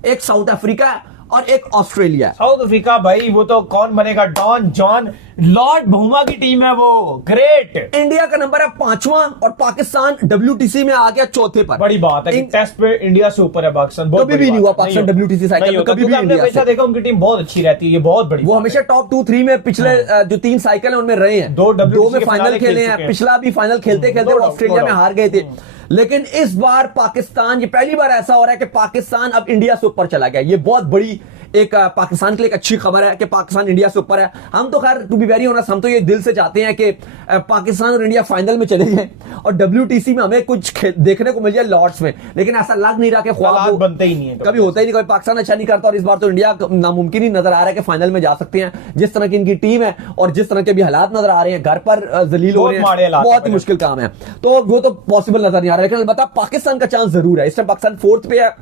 एक साउथ अफ्रीका है और एक ऑस्ट्रेलिया है। साउथ अफ्रीका भाई वो तो कौन बनेगा, डॉन जॉन लॉर्ड भूमा की टीम है वो, ग्रेट। इंडिया का नंबर है 5वां और पाकिस्तान WTC में आ गया चौथे पर। बड़ी बात है कि टेस्ट पे इंडिया से ऊपर है पाकिस्तान। कभी भी नहीं हुआ पाकिस्तान WTC साइकिल में, कभी भी हमने हमेशा देखा उनकी टीम बहुत अच्छी रहती है, ये बहुत बड़ी। वो हमेशा टॉप 2-3 में पिछले जो 3 साइकिल है उनमें रहे हैं, दो में फाइनल खेले हैं, पिछला भी फाइनल खेलते खेलते ऑस्ट्रेलिया में हार गए थे। लेकिन इस बार पाकिस्तान, ये पहली बार ऐसा हो रहा है कि पाकिस्तान अब इंडिया से ऊपर चला गया। ये बहुत बड़ी एक पाकिस्तान के लिए एक अच्छी खबर है कि पाकिस्तान इंडिया से ऊपर है। हम तो खैर टू बी वेरी ऑनेस्ट, हम तो ये दिल से चाहते हैं कि पाकिस्तान और इंडिया फाइनल में चले जाएं और WTC में हमें कुछ देखने को मिल जाए लॉर्ड्स में, लेकिन ऐसा लग नहीं रहा कि ख्वाब बनते ही नहीं है, कभी होता ही नहीं। कोई पाकिस्तान अच्छा नहीं करता और इस बार तो इंडिया नामुमकिन ही नजर आ रहा है कि फाइनल में जा सकते हैं। जिस तरह की इनकी टीम है और जिस तरह के भी हालात नजर आ रहे हैं, घर पर जलील हो रहे हैं, बहुत ही मुश्किल काम है, तो वो तो पॉसिबल नजर नहीं आ रहा है। लेकिन अलबत्ता पाकिस्तान का चांस जरूर है। इस टाइम पाकिस्तान 4th पे है,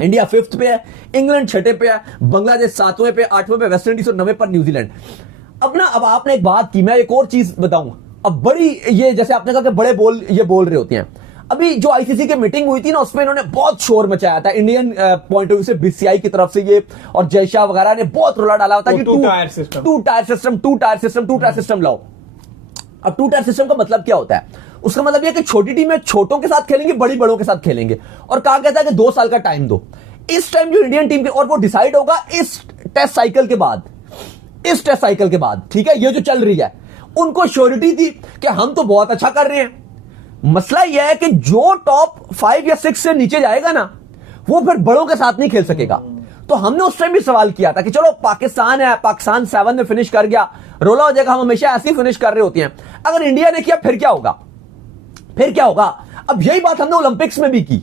इंडिया 5th पे है, इंग्लैंड 6ठे पे है, बांग्लादेश 7वें पे, 8वें पे वेस्ट इंडीज और 9वें पर न्यूजीलैंड। अब आपने एक बात की, मैं एक और चीज बताऊं। अब बड़ी ये जैसे आपने कहा कि बड़े बोल रहे होते हैं। अभी जो ICC की मीटिंग हुई थी ना, उसमें इन्होंने बहुत शोर मचाया था इंडियन पॉइंट ऑफ व्यू से, BCCI की तरफ से ये और जय शाह वगैरह ने बहुत रोला डाला होता कि टू टायर सिस्टम लाओ। अब 2 टायर सिस्टम का मतलब क्या होता है? उसका मतलब यह कि छोटी टीमें छोटों के साथ खेलेंगी, बड़ी बड़ों के साथ खेलेंगे, और कहा कहता है कि 2 साल का टाइम दो। इस टाइम जो इंडियन टीम के, और वो डिसाइड होगा इस टेस्ट साइकिल के बाद, ठीक है, ये जो चल रही है, उनको श्योरिटी थी कि हम तो बहुत अच्छा कर रहे हैं। मसला यह है कि जो टॉप 5 या 6 से नीचे जाएगा ना, वो फिर बड़ों के साथ नहीं खेल सकेगा। तो हमने उस टाइम भी सवाल किया था कि चलो पाकिस्तान है, पाकिस्तान 7 में फिनिश कर गया, रोला हो जाएगा, हम हमेशा ऐसे ही फिनिश कर रहे होते हैं। अगर इंडिया ने किया फिर क्या होगा? अब यही बात हमने ओलंपिक्स में भी की।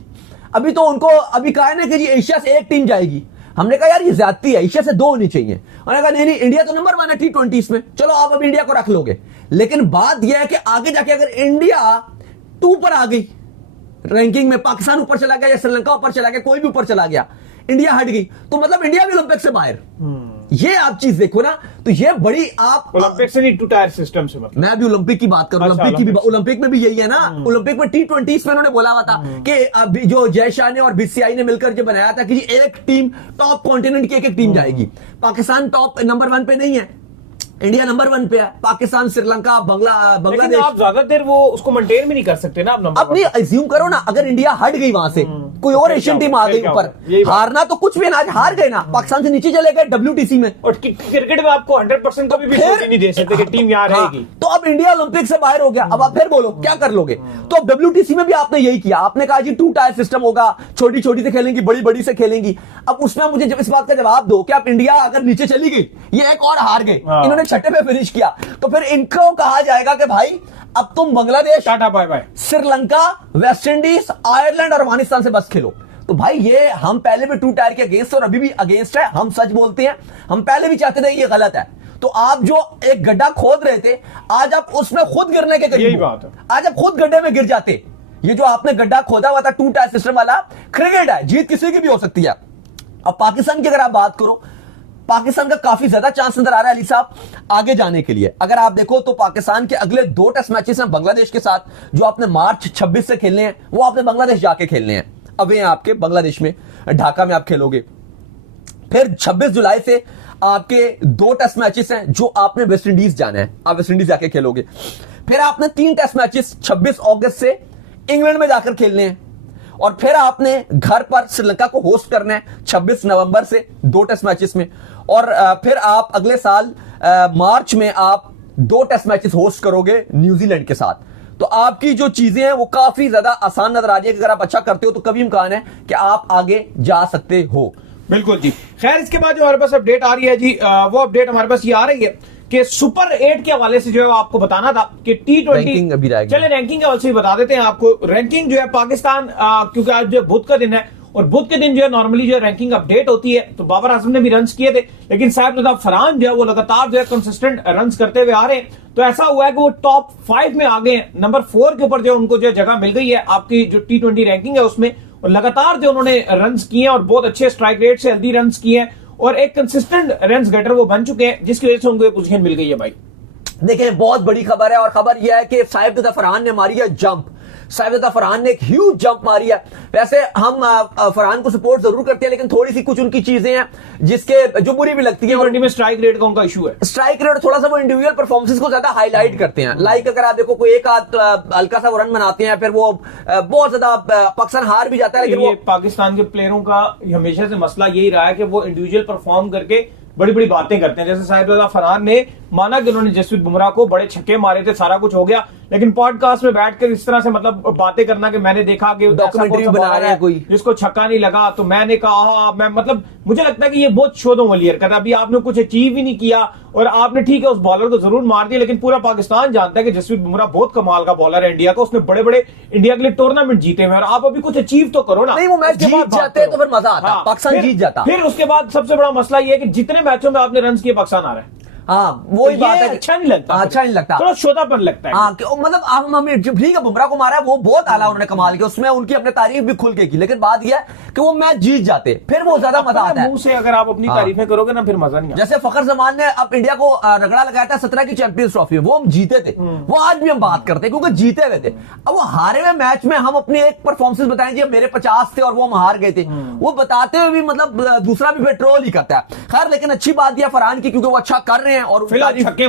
अभी तो उनको अभी कहा है ना कि जी एशिया से 1 टीम जाएगी। हमने कहा यार ये ज्यादती है, एशिया से 2 होनी चाहिए। उन्होंने कहा नहीं, इंडिया तो नंबर 1 है T20 में, चलो आप अब इंडिया को रख लोगे। लेकिन बात यह है कि आगे जाके अगर इंडिया 2 पर आ गई रैंकिंग में, पाकिस्तान ऊपर चला गया या श्रीलंका ऊपर चला गया, कोई भी ऊपर चला गया, इंडिया हट गई, तो मतलब इंडिया भी ओलंपिक से बाहर। ये आप चीज देखो ना, तो ये बड़ी आप ओलंपिक से नहीं, 2 टायर सिस्टम से। मतलब मैं भी ओलंपिक की बात करूं, ओलंपिक में भी यही है ना। ओलंपिक में T20 में उन्होंने बोला हुआ था कि अभी जो जय शाह ने और BCCI ने मिलकर जो बनाया था कि जी एक टीम टॉप कॉन्टिनेंट की एक टीम जाएगी। पाकिस्तान टॉप नंबर 1 पे नहीं है, इंडिया नंबर 1 पे है, पाकिस्तान, श्रीलंका, बांग्लादेश। आप ज्यादा देर वो उसको मेंटेन भी नहीं कर सकते ना। अब नहीं अज्यूम करो ना, अगर इंडिया हट गई वहां से, कोई और एशियन टीम आ गई ऊपर, हारना तो कुछ भी ना, आज हार गए ना, पाकिस्तान से नीचे चले गए WTC में। और क्रिकेट में आपको 100% कभी भी नहीं दे सकते कि टीम यहाँ रहेगी। तो अब इंडिया ओलंपिक से बाहर हो गया, अब आप फिर बोलो क्या कर लोगे? तो अब WTC में भी आपने यही किया, आपने कहा जी 2 टायर सिस्टम होगा, छोटी छोटी से खेलेंगी, बड़ी बड़ी से खेलेंगी। अब उसमें मुझे जब इस बात का जवाब दो कि आप इंडिया अगर नीचे चली गई, ये एक और हार गए, इन्होंने 6ठे पे फिनिश किया, तो फिर इनको कहा जाएगा कि भाई अब तुम Bangladesh, tata bye bye, Sri Lanka, West Indies, Ireland और अफगानिस्तान से बस खेलो। तो भाई ये हम पहले भी 2 टायर के अगेंस्ट और अभी भी अगेंस्ट है, हम सच बोलते हैं। हम पहले भी चाहते थे ये गलत है। तो आप जो एक गड्ढा खोद रहे थे, आज आप उसमें खुद गिरने के करीब, यही बात है, आज आप खुद गड्ढे में गिर जाते। ये जो आपने गड्ढा खोदा हुआ था 2 टायर सिस्टम वाला, क्रिकेट है, जीत किसी की भी हो सकती है। अब पाकिस्तान की अगर आप बात करो, पाकिस्तान का काफी ज्यादा चांस नजर आ रहा है अली साहब आगे जाने के लिए। अगर आप देखो तो पाकिस्तान के अगले 2 टेस्ट मैचेस हैं बांग्लादेश के साथ, जो आपने मार्च 26 से खेलने हैं, वो आपने बांग्लादेश जाके खेलने हैं। अब ये आपके बांग्लादेश में, ढाका में आप खेलोगे। फिर 26 जुलाई से आपके 2 टेस्ट मैचेस हैं जो आपने वेस्ट इंडीज जाना है, आप वेस्ट इंडीज जाके खेलोगे। फिर आपने 3 टेस्ट मैचेस 26 अगस्त से इंग्लैंड में जाकर खेलने हैं, और फिर आपने घर पर श्रीलंका को होस्ट करना है 26 नवंबर से 2 टेस्ट मैचेस में, और फिर आप अगले साल मार्च में आप 2 टेस्ट मैचेस होस्ट करोगे न्यूजीलैंड के साथ। तो आपकी जो चीजें हैं वो काफी ज्यादा आसान नजर आ रही है। अगर आप अच्छा करते हो तो कभी इम्कान है कि आप आगे जा सकते हो। बिल्कुल जी। खैर इसके बाद जो हमारे पास अपडेट आ रही है जी, वो अपडेट हमारे पास ये आ रही है कि सुपर 8 के हवाले से जो है आपको बताना था कि T20, चले रैंकिंग के हवाले से बता देते हैं आपको। रैंकिंग जो है पाकिस्तान, क्योंकि आज जो बुध का दिन है और बुध के दिन जो है नॉर्मली जो रैंकिंग अपडेट होती है, तो बाबर आजम ने भी रन्स किए थे, लेकिन साहब नदाब फरहान जो है वो लगातार जो है कंसिस्टेंट रन्स करते हुए आ रहे हैं। तो ऐसा हुआ है कि वो टॉप 5 में आ गए हैं, नंबर 4 के ऊपर जो उनको जो जगह मिल गई है आपकी जो T20 रैंकिंग है उसमें, और लगातार जो उन्होंने रन्स किए हैं और बहुत अच्छे स्ट्राइक रेट से हेल्दी रन्स किए हैं, और एक कंसिस्टेंट रन्स गेटर वो बन चुके हैं, जिसकी वजह से उनको ये पोजीशन मिल गई है। भाई देखिए बहुत बड़ी खबर है, और खबर यह है कि साहिब नदाब फरहान ने मारी है जंप। साइफुद्दीन फरहान ने एक ह्यूज जंप मारी है। वैसे हम फरहान को सपोर्ट जरूर करते हैं, लेकिन थोड़ी सी कुछ उनकी चीजें हैं जिसके जो बुरी भी लगती है। में स्ट्राइक रेट का उनका इशू है, स्ट्राइक रेट थोड़ा सा वो इंडिविजुअल परफॉर्मेंसेस को ज्यादा हाईलाइट करते हैं। लाइक अगर आप देखो कोई एक आध हल्का सा वो रन बनाते हैं, फिर वो बहुत ज्यादा पाकिस्तान हार भी जाता है। लेकिन ये पाकिस्तान के प्लेयरों का हमेशा से मसला यही रहा है कि वो इंडिविजुअल परफॉर्म करके बड़ी बड़ी बातें करते हैं। जैसे साहिबजादा फरहान ने माना कि उन्होंने जसप्रीत बुमराह को बड़े छक्के मारे थे, सारा कुछ हो गया, लेकिन पॉडकास्ट में बैठकर इस तरह से मतलब बातें करना कि मैंने देखा कि डॉक्यूमेंट्री बना रहे हैं कोई जिसको छक्का नहीं लगा, तो मैंने कहा मैं मतलब मुझे लगता है कि ये बहुत शोधों वाली हरकत है। अभी आपने कुछ अचीव ही नहीं किया और आपने ठीक है उस बॉलर को जरूर मार दिया, लेकिन पूरा पाकिस्तान जानता है कि जसप्रीत बुमराह बहुत कमाल का बॉलर है इंडिया का, उसने बड़े बड़े इंडिया के लिए टूर्नामेंट जीते हुए, और आप अभी कुछ अचीव तो करो ना। नहीं, वो मैच जीत जाते हैं तो फिर मजा आता है, पाकिस्तान जीत जाता। फिर उसके बाद सबसे बड़ा मसला ये है कि जितने मैचों में आपने रन किए पाकिस्तान आ रहा है। हाँ, वही तो बात है, अच्छा नहीं लगता, अच्छा नहीं लगता, थोड़ा शोधापन लगता है। हाँ, मतलब हमें ठीक है बुमराह को मारा है, वो बहुत आला उन्होंने कमाल किया, उसमें उनकी अपने तारीफ भी खुल के की, लेकिन बात यह है कि वो मैच जीत जाते फिर वो ज्यादा मजा आता है। मुंह से अगर आप अपनी तारीफें करोगे ना फिर मजा नहीं आता। जैसे फखर जमान ने अब इंडिया को रगड़ा लगाया था 17 की चैंपियंस ट्रॉफी में, वो हम जीते थे, वो आज भी हम बात करते हैं क्योंकि जीते हुए थे। अब वो हारे हुए मैच में हम अपनी एक परफॉर्मेंस बताएं जी मेरे 50 थे और वो हम हार गए थे, वो बताते हुए भी मतलब दूसरा भी पेट्रोल ही करता है। खैर, लेकिन अच्छी बात यह फरहान की क्योंकि वो अच्छा कर रहे हैं और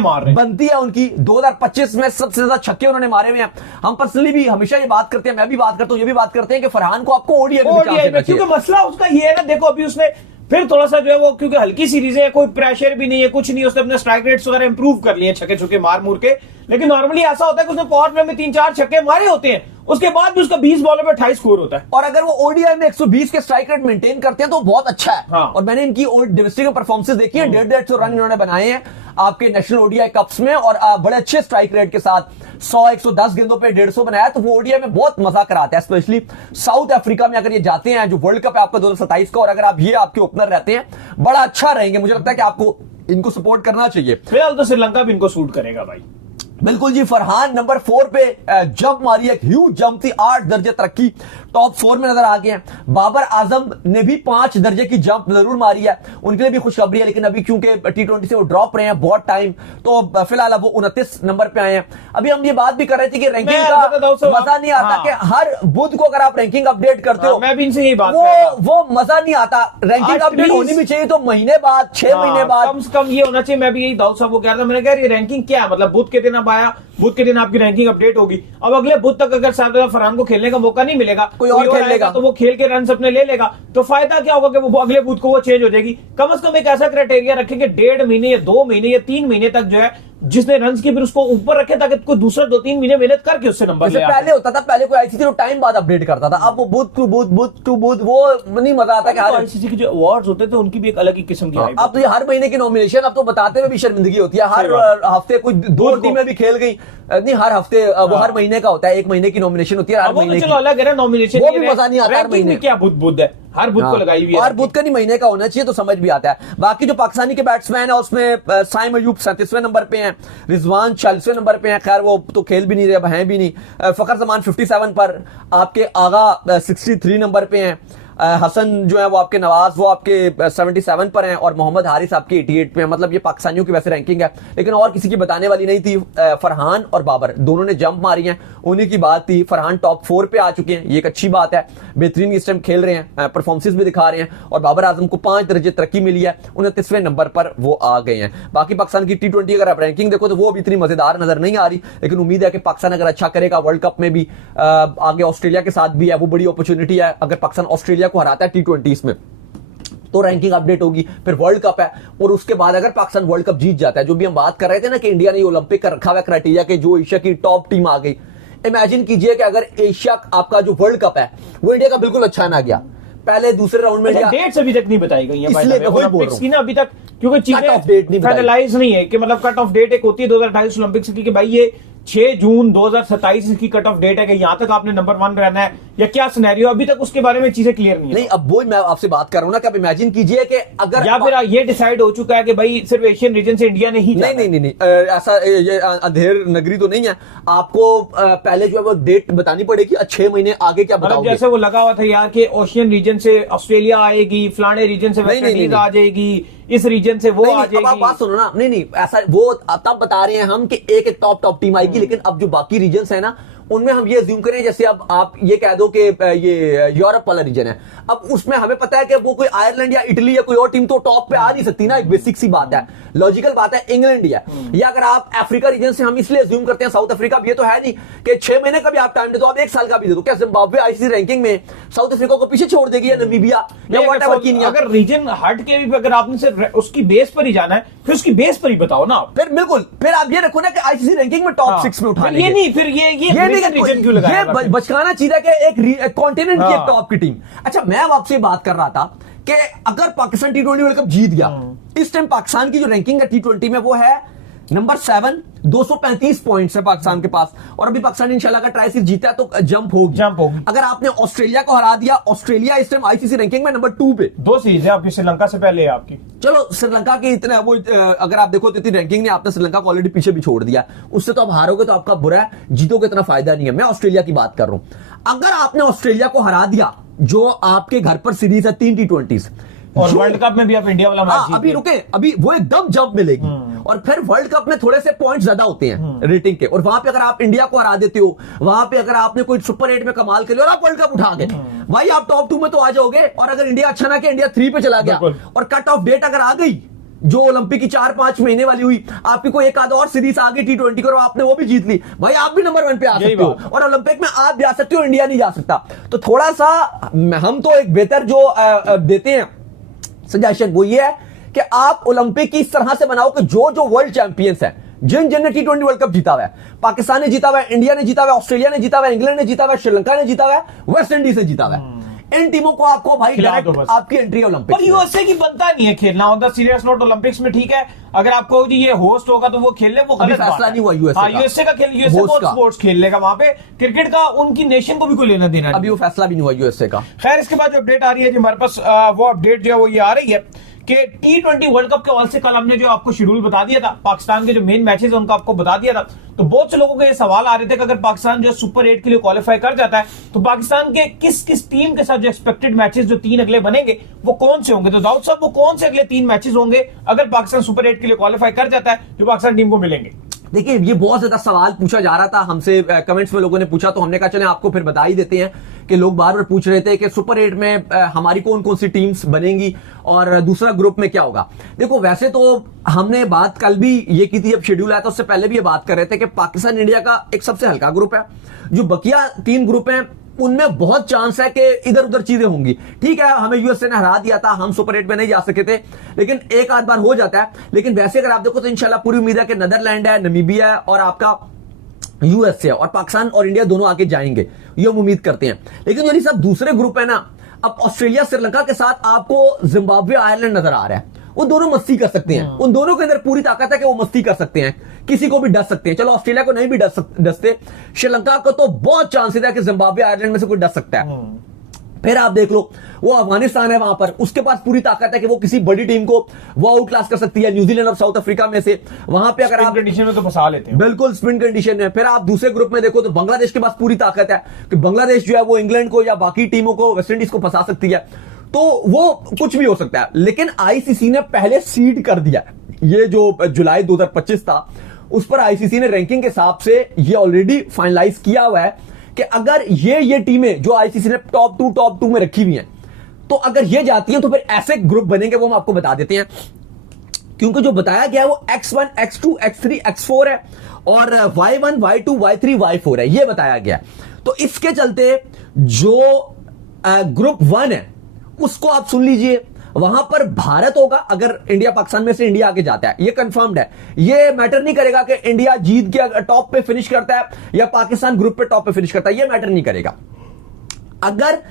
मार रहे बनती है उनकी। 2025 में सबसे ज्यादा छक्के उन्होंने मारे हुए हैं। हम पर्सनली भी हमेशा ये बात करते हैं, मैं भी बात करता हूं, ये भी बात करते हैं कि फरहान को आपको ओडीआई में, क्योंकि मसला उसका ये है ना, देखो अभी उसने फिर थोड़ा सा जो है वो क्योंकि हल्की सीरीज है, कोई प्रेशर भी नहीं है, कुछ नहीं, उसने अपने स्ट्राइक रेट्स वगैरह इंप्रूव कर लिए छक्के छुके मार मूर के। लेकिन नॉर्मली ऐसा होता है कि उसने पावर प्ले में 3-4 छक्के मारे होते हैं, उसके बाद भी उसका 20 बॉलों में 28 स्कोर होता है। और अगर वो ओडीआई में 120 के स्ट्राइक रेट मेंटेन करते हैं तो बहुत अच्छा है। हाँ। और मैंने इनकी डोमेस्टिक परफॉर्मेंसेस देखी है, 150 रन इन्होंने बनाए हैं आपके नेशनल ओडीआई कप्स में, और बड़े अच्छे स्ट्राइक रेट के साथ 100-110 गेंदों पे 150 बनाया, तो वो ओडीआई में बहुत मजा कराता है। स्पेशली साउथ अफ्रीका में अगर ये जाते हैं, जो वर्ल्ड कप है आपका 2027 का, और अगर आप ये आपके ओपनर रहते हैं, बड़ा अच्छा रहेंगे। मुझे लगता है कि आपको इनको सपोर्ट करना चाहिए। फिलहाल तो श्रीलंका भी इनको सूट करेगा भाई। बिल्कुल जी, फरहान नंबर 4 पे जंप मारी, एक ह्यूज जंप थी, 8 दर्जे तरक्की, टॉप 4 में नजर आ गए हैं। बाबर आजम ने भी 5 दर्जे की जंप जरूर मारी है, उनके लिए भी खुशखबरी है, लेकिन अभी क्योंकि T20 से वो ड्रॉप रहे हैं बहुत टाइम, तो फिलहाल अब वो 29 नंबर पे आए हैं। अभी हम ये बात भी कर रहे थे कि रैंकिंग का मजा नहीं आता कि हर बुध को अगर आप रैंकिंग अपडेट करते हो, मैं भी इनसे यही बात वो मजा नहीं आता। रैंकिंग अपडेट होनी भी चाहिए तो महीने बाद, 6 महीने बाद कम से कम ये होना चाहिए। मैं भी यही दाऊद साहब को कह रहा था, मैंने कहा ये रैंकिंग क्या है, मतलब बुध के दिन अब आया, बुध के दिन आपकी रैंकिंग अपडेट होगी, अब अगले बुध तक अगर साहिबजादा फरहान को खेलने का मौका नहीं मिलेगा, कोई और खेल लेगा, तो वो खेल के रन अपने ले लेगा, तो फायदा क्या होगा कि वो अगले बुध को वो चेंज हो जाएगी। कम से कम एक ऐसा क्राइटेरिया रखेंगे 1.5 महीने या 2 महीने या 3 महीने तक जो है जिसने रन की फिर उसको ऊपर रखे, ताकि कोई दूसरा 2-3 महीने मेहनत करके उससे नंबर ले। पहले होता था, पहले कोई आईसीसी तो टाइम बाद अपडेट करता था, अब वो बुध टू बुध वो नहीं मजा आता। कि आईसीसी के जो अवार्ड्स होते थे उनकी भी एक अलग ही किस्म की हाइप। अब तो ये हर महीने की नॉमिनेशन, अब तो बताते हुए भी शर्मिंदगी होती है। हर हफ्ते कोई 2 टीमें भी खेल गई, नहीं हर हफ्ते वो हर महीने का होता है, 1 महीने की नॉमिनेशन होती है, हर महीने चलो अलग है ना नॉमिनेशन, वो भी मजा नहीं आता। हर महीने क्या बुध है, हर बुध को लगाई हुई है, हर बुध का नहीं महीने का होना चाहिए तो समझ भी आता है। बाकी जो पाकिस्तानी के बैट्समैन है उसमें साइम अयूब 37वें नंबर पे हैं, रिजवान 40वें नंबर पे हैं, खैर वो तो खेल भी नहीं रहे, अब हैं भी नहीं। फखर जमान 57 पर, आपके आगा 63 नंबर पे हैं, हसन जो है वो आपके नवाज वो आपके 77 पर हैं, और मोहम्मद हारिस आपके 88 पे हैं। मतलब ये पाकिस्तानियों की वैसे रैंकिंग है, लेकिन और किसी की बताने वाली नहीं थी। फरहान और बाबर दोनों ने जंप मारी हैं, उन्हीं की बात थी। फरहान टॉप 4 पे आ चुके हैं, ये एक अच्छी बात है, बेहतरीन इस टाइम खेल रहे हैं, परफॉर्मेंस भी दिखा रहे हैं, और बाबर आजम को 5 दर्जे तरक्की मिली है, 29वें नंबर पर वो आ गए हैं। बाकी पाकिस्तान की T20 अगर आप रैंकिंग देखो तो वो भी इतनी मजेदार नजर नहीं आ रही, लेकिन उम्मीद है कि पाकिस्तान अगर अच्छा करेगा वर्ल्ड कप में भी, आगे ऑस्ट्रेलिया के साथ भी है, वो बड़ी अपॉर्चुनिटी है। अगर पाकिस्तान ऑस्ट्रेलिया को हराता है T20 में तो रैंकिंग अपडेट होगी, फिर वर्ल्ड कप है, और उसके बाद अगर पाकिस्तान वर्ल्ड कप जीत जाता है, जो भी हम बात कर रहे थे ना कि इंडिया ने ओलंपिक का रखा हुआ क्राइटेरिया के जो एशिया की टॉप टीम आ गई, इमेजिन कीजिए कि अगर एशिया आपका जो वर्ल्ड कप है वो इंडिया का बिल्कुल अच्छा ना गया, पहले दूसरे राउंड में डेट्स अभी तक नहीं बताई गई है ओलंपिक्स की ना अभी तक, क्योंकि चीजें फाइनलाइज नहीं है कि मतलब कट ऑफ डेट एक होती है 2028 ओलंपिक्स की कि भाई ये 6 जून 2027 की कट ऑफ डेट है कि यहां तक आपने नंबर 1 रहना है या क्या सिनेरियो, अभी तक उसके बारे में चीजें क्लियर नहीं है। नहीं, अब वो मैं आपसे बात कर रहा हूं ना कि आप इमेजिन कीजिए कि अगर या फिर ये डिसाइड हो चुका है कि भाई सिर्फ एशियन रीजन से इंडिया ने ही नहीं, ऐसा ये अंधेर नगरी तो नहीं है। आपको पहले जो है वो डेट बतानी पड़ेगी, 6 महीने आगे क्या बताओगे। जैसे वो लगा हुआ था यार कि ओशियन रीजन से ऑस्ट्रेलिया आएगी, फलाने रीजन से वेस्ट इंडीज आ जाएगी, इस रीजन से वो आ जाएगी। आप बात सुनो ना, नहीं ऐसा वो तब बता रहे हैं हम कि एक टॉप टीम आएगी, लेकिन अब जो बाकी रीजन है ना उनमें हम ये अज्यूम करें जैसे अब आप ये कह दो कि ये यूरोप वाला रीजन है, अब उसमें हमें पता है कि वो कोई आयरलैंड या इटली या कोई और टीम तो टॉप पे आ नहीं सकती ना, एक बेसिक सी बात है, लॉजिकल बात है, इंग्लैंड ही है। या अगर आप अफ्रीका रीजन से हम इसलिए अज्यूम करते हैं साउथ अफ्रीका, ये तो है नहीं कि 6 महीने का भी आप टाइम दे दो, आप 1 साल का भी दे दो, क्या जिम्बाब्वे आईसीसी रैंकिंग में साउथ अफ्रीका को पीछे छोड़ देगी या नमीबिया या व्हाटएवर कीनिया? अगर रीजन हट के भी अगर आपने सिर्फ उसकी बेस पर ही जाना है, फिर उसकी बेस पर ही बताओ ना। फिर बिल्कुल, फिर आप ये रखो ना कि आईसीसी रैंकिंग में टॉप 6 में उठा लेंगे। ये नहीं, फिर ये रीजन क्यों लगाया? ये बचकाना चीज है कि एक कॉन्टिनेंट की एक टॉप की टीम। अच्छा, मैं अब आपसे बात कर रहा था कि अगर पाकिस्तान T20 वर्ल्ड कप जीत गया, इस टाइम पाकिस्तान की जो रैंकिंग है T20 में वो है नंबर 7, 235 पॉइंट्स है पाकिस्तान के पास, और अभी पाकिस्तान इंशाल्लाह का ट्राई सिर्फ जीता है तो जंप होगी। अगर आपने ऑस्ट्रेलिया को हरा दिया, ऑस्ट्रेलिया इस टाइम आईसीसी रैंकिंग में नंबर 2 पे। 2 सीरीज है आपकी, श्रीलंका से पहले है आपकी। चलो श्रीलंका की इतना वो अगर आप देखो तो इतनी रैंकिंग नहीं, आपने श्रीलंका को ऑलरेडी पीछे भी छोड़ दिया, उससे तो आप हारोगे तो आपका बुरा है, जीतोगे इतना फायदा नहीं है। मैं ऑस्ट्रेलिया की बात कर रहा हूं। अगर आपने ऑस्ट्रेलिया को हरा दिया, जो आपके घर पर सीरीज है 3 T20s, और वर्ल्ड कप में भी आप इंडिया वाला मैच अभी रुके, अभी वो एकदम जंप मिलेगी, और फिर वर्ल्ड कप में थोड़े से पॉइंट ज्यादा होते हैं रेटिंग के, और वहां पे अगर आप इंडिया को हरा देते हो, वहां पे अगर आपने कोई सुपर 8 में कमाल कर लिया और आप वर्ल्ड कप उठा गए, भाई आप टॉप 2 में तो आ जाओगे। और अगर इंडिया अच्छा ना किया, इंडिया 3 पे चला गया, और कट ऑफ डेट अगर आ गई जो ओलंपिक की 4-5 महीने वाली हुई, आपकी कोई एक आध और सीरीज आ गई T20 और आपने वो भी जीत ली, भाई आप भी नंबर 1 पे आ सकते हो, और ओलंपिक में आप जा सकते हो, इंडिया नहीं जा सकता। तो थोड़ा सा हम तो एक बेहतर जो देते हैं सजेशन वो ये है कि आप ओलंपिक की इस तरह से बनाओ कि जो वर्ल्ड चैंपियंस है, जिन ने T20 वर्ल्ड कप जीता हुआ है, पाकिस्तान ने जीता हुआ है, इंडिया ने जीता हुआ है, ऑस्ट्रेलिया ने जीता हुआ है, इंग्लैंड ने जीता हुआ है, श्रीलंका ने जीता हुआ है, वेस्ट इंडीज ने जीता हुआ है, इन टीमों को आपको भाई डायरेक्ट आपकी एंट्री ओलंपिक। पर यूएसए की बनता नहीं है खेलना on the serious note Olympics में, ठीक है, अगर आपको जी ये होस्ट होगा तो वो खेल ले, वो गलत फैसला नहीं हुआ यूएसए का खेल, यूएसए बहुत स्पोर्ट्स खेल लेगा वहां पे, क्रिकेट का उनकी नेशन को भी कोई लेना देना, अभी वो फैसला भी नहीं हुआ यूएसए का। खैर, इसके बाद जो अपडेट आ रही है जी हमारे पास, वो अपडेट जो है वो ये आ रही है कि T20 वर्ल्ड कप के हवाले से कल हमने जो आपको शेड्यूल बता दिया था, पाकिस्तान के जो मेन मैचेस उनका आपको बता दिया था, तो बहुत से लोगों के ये सवाल आ रहे थे कि अगर पाकिस्तान जो सुपर 8 के लिए क्वालिफाई कर जाता है तो पाकिस्तान के किस किस टीम के साथ जो एक्सपेक्टेड मैचेस जो 3 अगले बनेंगे वो कौन से होंगे। तो दाऊद साहब, वो कौन से अगले 3 मैचेस होंगे अगर पाकिस्तान सुपर 8 के लिए क्वालिफाई कर जाता है जो पाकिस्तान टीम को मिलेंगे? देखिए, ये बहुत ज्यादा सवाल पूछा जा रहा था हमसे, कमेंट्स में लोगों ने पूछा, तो हमने कहा चले आपको फिर बता ही देते हैं कि लोग बार बार पूछ रहे थे कि सुपर 8 में हमारी कौन कौन सी टीम्स बनेंगी और दूसरा ग्रुप में क्या होगा। देखो, वैसे तो हमने बात कल भी ये की थी, जब शेड्यूल आया था उससे पहले भी ये बात कर रहे थे कि पाकिस्तान इंडिया का एक सबसे हल्का ग्रुप है, जो बकिया 3 ग्रुप हैं उनमें बहुत चांस है कि इधर उधर चीजें होंगी। ठीक है, हमें यूएसए ने हरा दिया था, हम सुपर 8 में नहीं जा सके थे, लेकिन एक आध बार हो जाता है। लेकिन वैसे अगर आप देखो तो इंशाल्लाह पूरी उम्मीद है कि नीदरलैंड है, नमीबिया है और आपका यूएसए है, और पाकिस्तान और इंडिया दोनों आगे जाएंगे, ये हम उम्मीद करते हैं। लेकिन जो सब दूसरे ग्रुप है ना, अब ऑस्ट्रेलिया श्रीलंका के साथ आपको जिम्बाब्वे आयरलैंड नजर आ रहा है, वो दोनों मस्ती कर सकते हैं, उन दोनों के अंदर पूरी ताकत है कि वो मस्ती कर सकते हैं, किसी को भी डस सकते हैं। चलो ऑस्ट्रेलिया को नहीं भी डसते, श्रीलंका को तो बहुत चांसेस है कि जिम्बाब्वे आयरलैंड में से कोई डस सकता है। फिर आप देख लो, वो अफगानिस्तान है वहां पर, उसके पास पूरी ताकत है कि वो किसी बड़ी टीम को वो आउट क्लास कर सकती है, न्यूजीलैंड और साउथ अफ्रीका में से। वहां पे अगर आप कंडीशन में तो फंसा लेते हैं, बिल्कुल स्पिन कंडीशन में। फिर आप दूसरे ग्रुप में देखो तो बांग्लादेश के पास पूरी ताकत है कि बांग्लादेश जो है वो इंग्लैंड को या बाकी टीमों को, वेस्ट इंडीज को फंसा सकती है, तो वो कुछ भी हो सकता है। लेकिन आईसीसी ने पहले सीड कर दिया, ये जो जुलाई 2025 था उस पर आईसीसी ने रैंकिंग के हिसाब से ये ऑलरेडी फाइनलाइज किया हुआ है कि अगर ये टीमें जो आईसीसी ने टॉप टू में रखी हुई हैं, तो अगर ये जाती हैं तो फिर ऐसे ग्रुप बनेंगे, वो हम आपको बता देते हैं। क्योंकि जो बताया गया है वो X1, X2, X3, X4 है और Y1, Y2, Y3, Y4 है, ये बताया गया। तो इसके चलते जो ग्रुप 1 है उसको आप सुन लीजिए, वहां पर भारत होगा अगर इंडिया पाकिस्तान में से इंडिया आगे जाता है, ये कंफर्म्ड है। ये मैटर नहीं करेगा कि इंडिया जीत के टॉप पे फिनिश करता है या पाकिस्तान ग्रुप पे टॉप पे फिनिश करता है, ये मैटर नहीं करेगा। अगर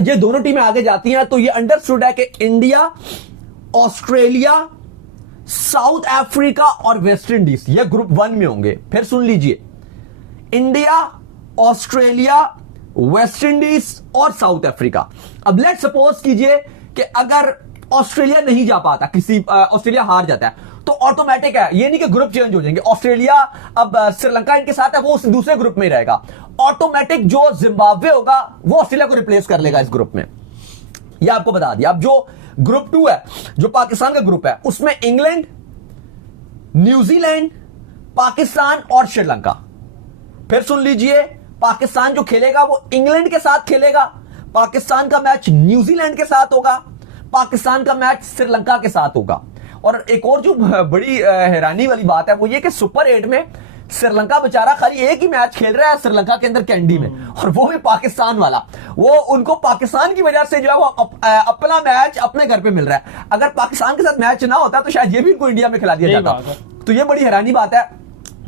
ये दोनों टीमें आगे जाती हैं तो ये अंडरस्टूड है कि इंडिया, ऑस्ट्रेलिया, साउथ अफ्रीका और वेस्ट इंडीज ये ग्रुप 1 में होंगे। फिर सुन लीजिए, इंडिया, ऑस्ट्रेलिया, वेस्ट इंडीज और साउथ अफ्रीका। अब लेट सपोज कीजिए कि अगर ऑस्ट्रेलिया नहीं जा पाता, किसी ऑस्ट्रेलिया हार जाता है, तो ऑटोमेटिक है, ये नहीं कि ग्रुप चेंज हो जाएंगे। ऑस्ट्रेलिया अब श्रीलंका इनके साथ है, वो उस दूसरे ग्रुप में ही रहेगा। ऑटोमेटिक जो जिम्बाब्वे होगा वो ऑस्ट्रेलिया को रिप्लेस कर लेगा इस ग्रुप में, ये आपको बता दिया। अब जो ग्रुप 2 है, जो पाकिस्तान का ग्रुप है, उसमें इंग्लैंड, न्यूजीलैंड, पाकिस्तान और श्रीलंका। फिर सुन लीजिए, पाकिस्तान जो खेलेगा वो इंग्लैंड के साथ खेलेगा, पाकिस्तान का मैच न्यूजीलैंड के साथ होगा, पाकिस्तान का मैच श्रीलंका के साथ होगा। और एक और जो बड़ी हैरानी वाली बात है वो ये कि सुपर 8 में श्रीलंका बेचारा खाली एक ही मैच खेल रहा है श्रीलंका के अंदर कैंडी में, और वो भी पाकिस्तान वाला। वो उनको पाकिस्तान की वजह से जो है वो अपना मैच अपने घर पे मिल रहा है। अगर पाकिस्तान के साथ मैच ना होता तो शायद ये भी इनको इंडिया में खिला दिया जाता। तो ये बड़ी हैरानी बात है।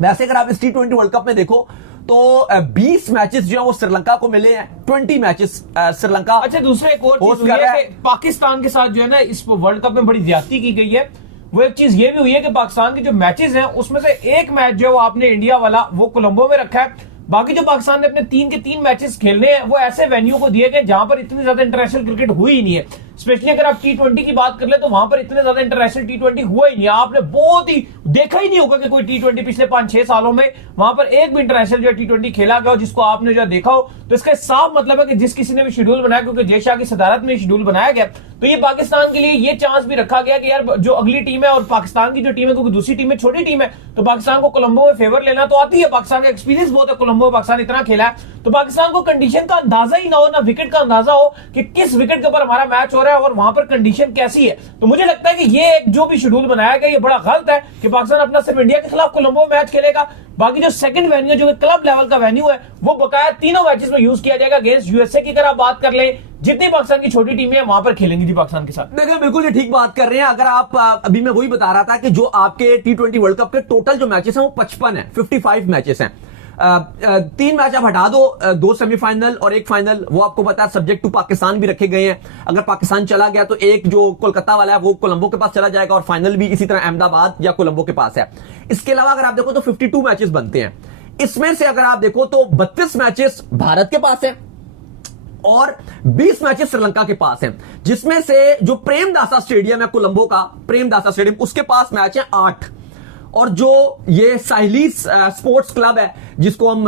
वैसे अगर आप इस T20 वर्ल्ड कप में देखो तो 20 मैचेस जो है वो श्रीलंका को मिले हैं, 20 मैचेस श्रीलंका। अच्छा, दूसरा एक और चीज हुई है कि पाकिस्तान के साथ जो है ना इस वर्ल्ड कप में बड़ी ज्यादती की गई है। वो एक चीज ये भी हुई है कि पाकिस्तान के जो मैचेस हैं उसमें से एक मैच जो है वो आपने इंडिया वाला वो कोलंबो में रखा है। बाकी जो पाकिस्तान ने अपने 3 के 3 मैचेस खेलने हैं वो ऐसे वेन्यू को दिए गए जहां पर इतनी ज्यादा इंटरनेशनल क्रिकेट हुई ही नहीं है। स्पेशली अगर आप T20 की बात कर ले तो वहां पर इतने ज्यादा इंटरनेशनल T20 हुआ ही नहीं। आपने बहुत ही देखा ही नहीं होगा कि कोई T20 पिछले 5-6 सालों में वहां पर एक भी इंटरनेशनल जो T20 खेला गया हो जिसको आपने जो देखा हो। तो इसका साफ मतलब है कि जिस किसी ने भी शेड्यूल बनाया, क्योंकि जय शाह की सदारत में शेड्यूल बनाया गया, तो ये पाकिस्तान के लिए ये चांस भी रखा गया कि यार जो अगली टीम है और पाकिस्तान की जो टीम है, क्योंकि दूसरी टीम है छोटी टीम है, तो पाकिस्तान को कोलंबो में फेवर लेना तो आती है। पाकिस्तान का एक्सपीरियंस बहुत है, कोलंबो में पाकिस्तान इतना खेला है, तो पाकिस्तान को कंडीशन का अंदाजा ही ना हो, ना विकेट का अंदाजा हो कि किस विकेट के ऊपर हमारा मैच हो रहा है और वहां पर कंडीशन कैसी है। तो मुझे लगता है कि ये एक जो भी शेड्यूल बनाया गया ये बड़ा गलत है कि पाकिस्तान अपना सिर्फ इंडिया के खिलाफ कोलंबो में मैच खेलेगा। बाकी जो सेकंड वेन्यू जो क्लब लेवल का वेन्यू है वो बकाया तीनों मैचेस में यूज किया जाएगा। अगेंस्ट यूएसए की अगर आप बात कर ले, जितनी पाकिस्तान की छोटी टीमें हैं वहां पर खेलेंगी थी पाकिस्तान के साथ। देखिए बिल्कुल ये ठीक बात कर रहे हैं। अगर आप अभी मैं वही बता रहा था कि जो आपके T20 वर्ल्ड कप के टोटल जो मैचेस हैं वो 55 है, 55 मैचेस हैं। 3 मैच आप हटा दो, 2 सेमीफाइनल और 1 फाइनल, वो आपको पता है सब्जेक्ट टू पाकिस्तान भी रखे गए हैं। अगर पाकिस्तान चला गया तो एक जो कोलकाता वाला है वो कोलंबो के पास चला जाएगा और फाइनल भी इसी तरह अहमदाबाद या कोलंबो के पास है। इसके अलावा अगर आप देखो तो 52 मैचेस बनते हैं। इसमें से अगर आप देखो तो 32 मैचेस भारत के पास है और 20 मैचेस श्रीलंका के पास हैं, जिसमें से जो प्रेमदासा स्टेडियम है कोलंबो का, प्रेमदासा स्टेडियम, उसके पास मैच है 8। और जो ये साइलीस स्पोर्ट्स क्लब है जिसको हम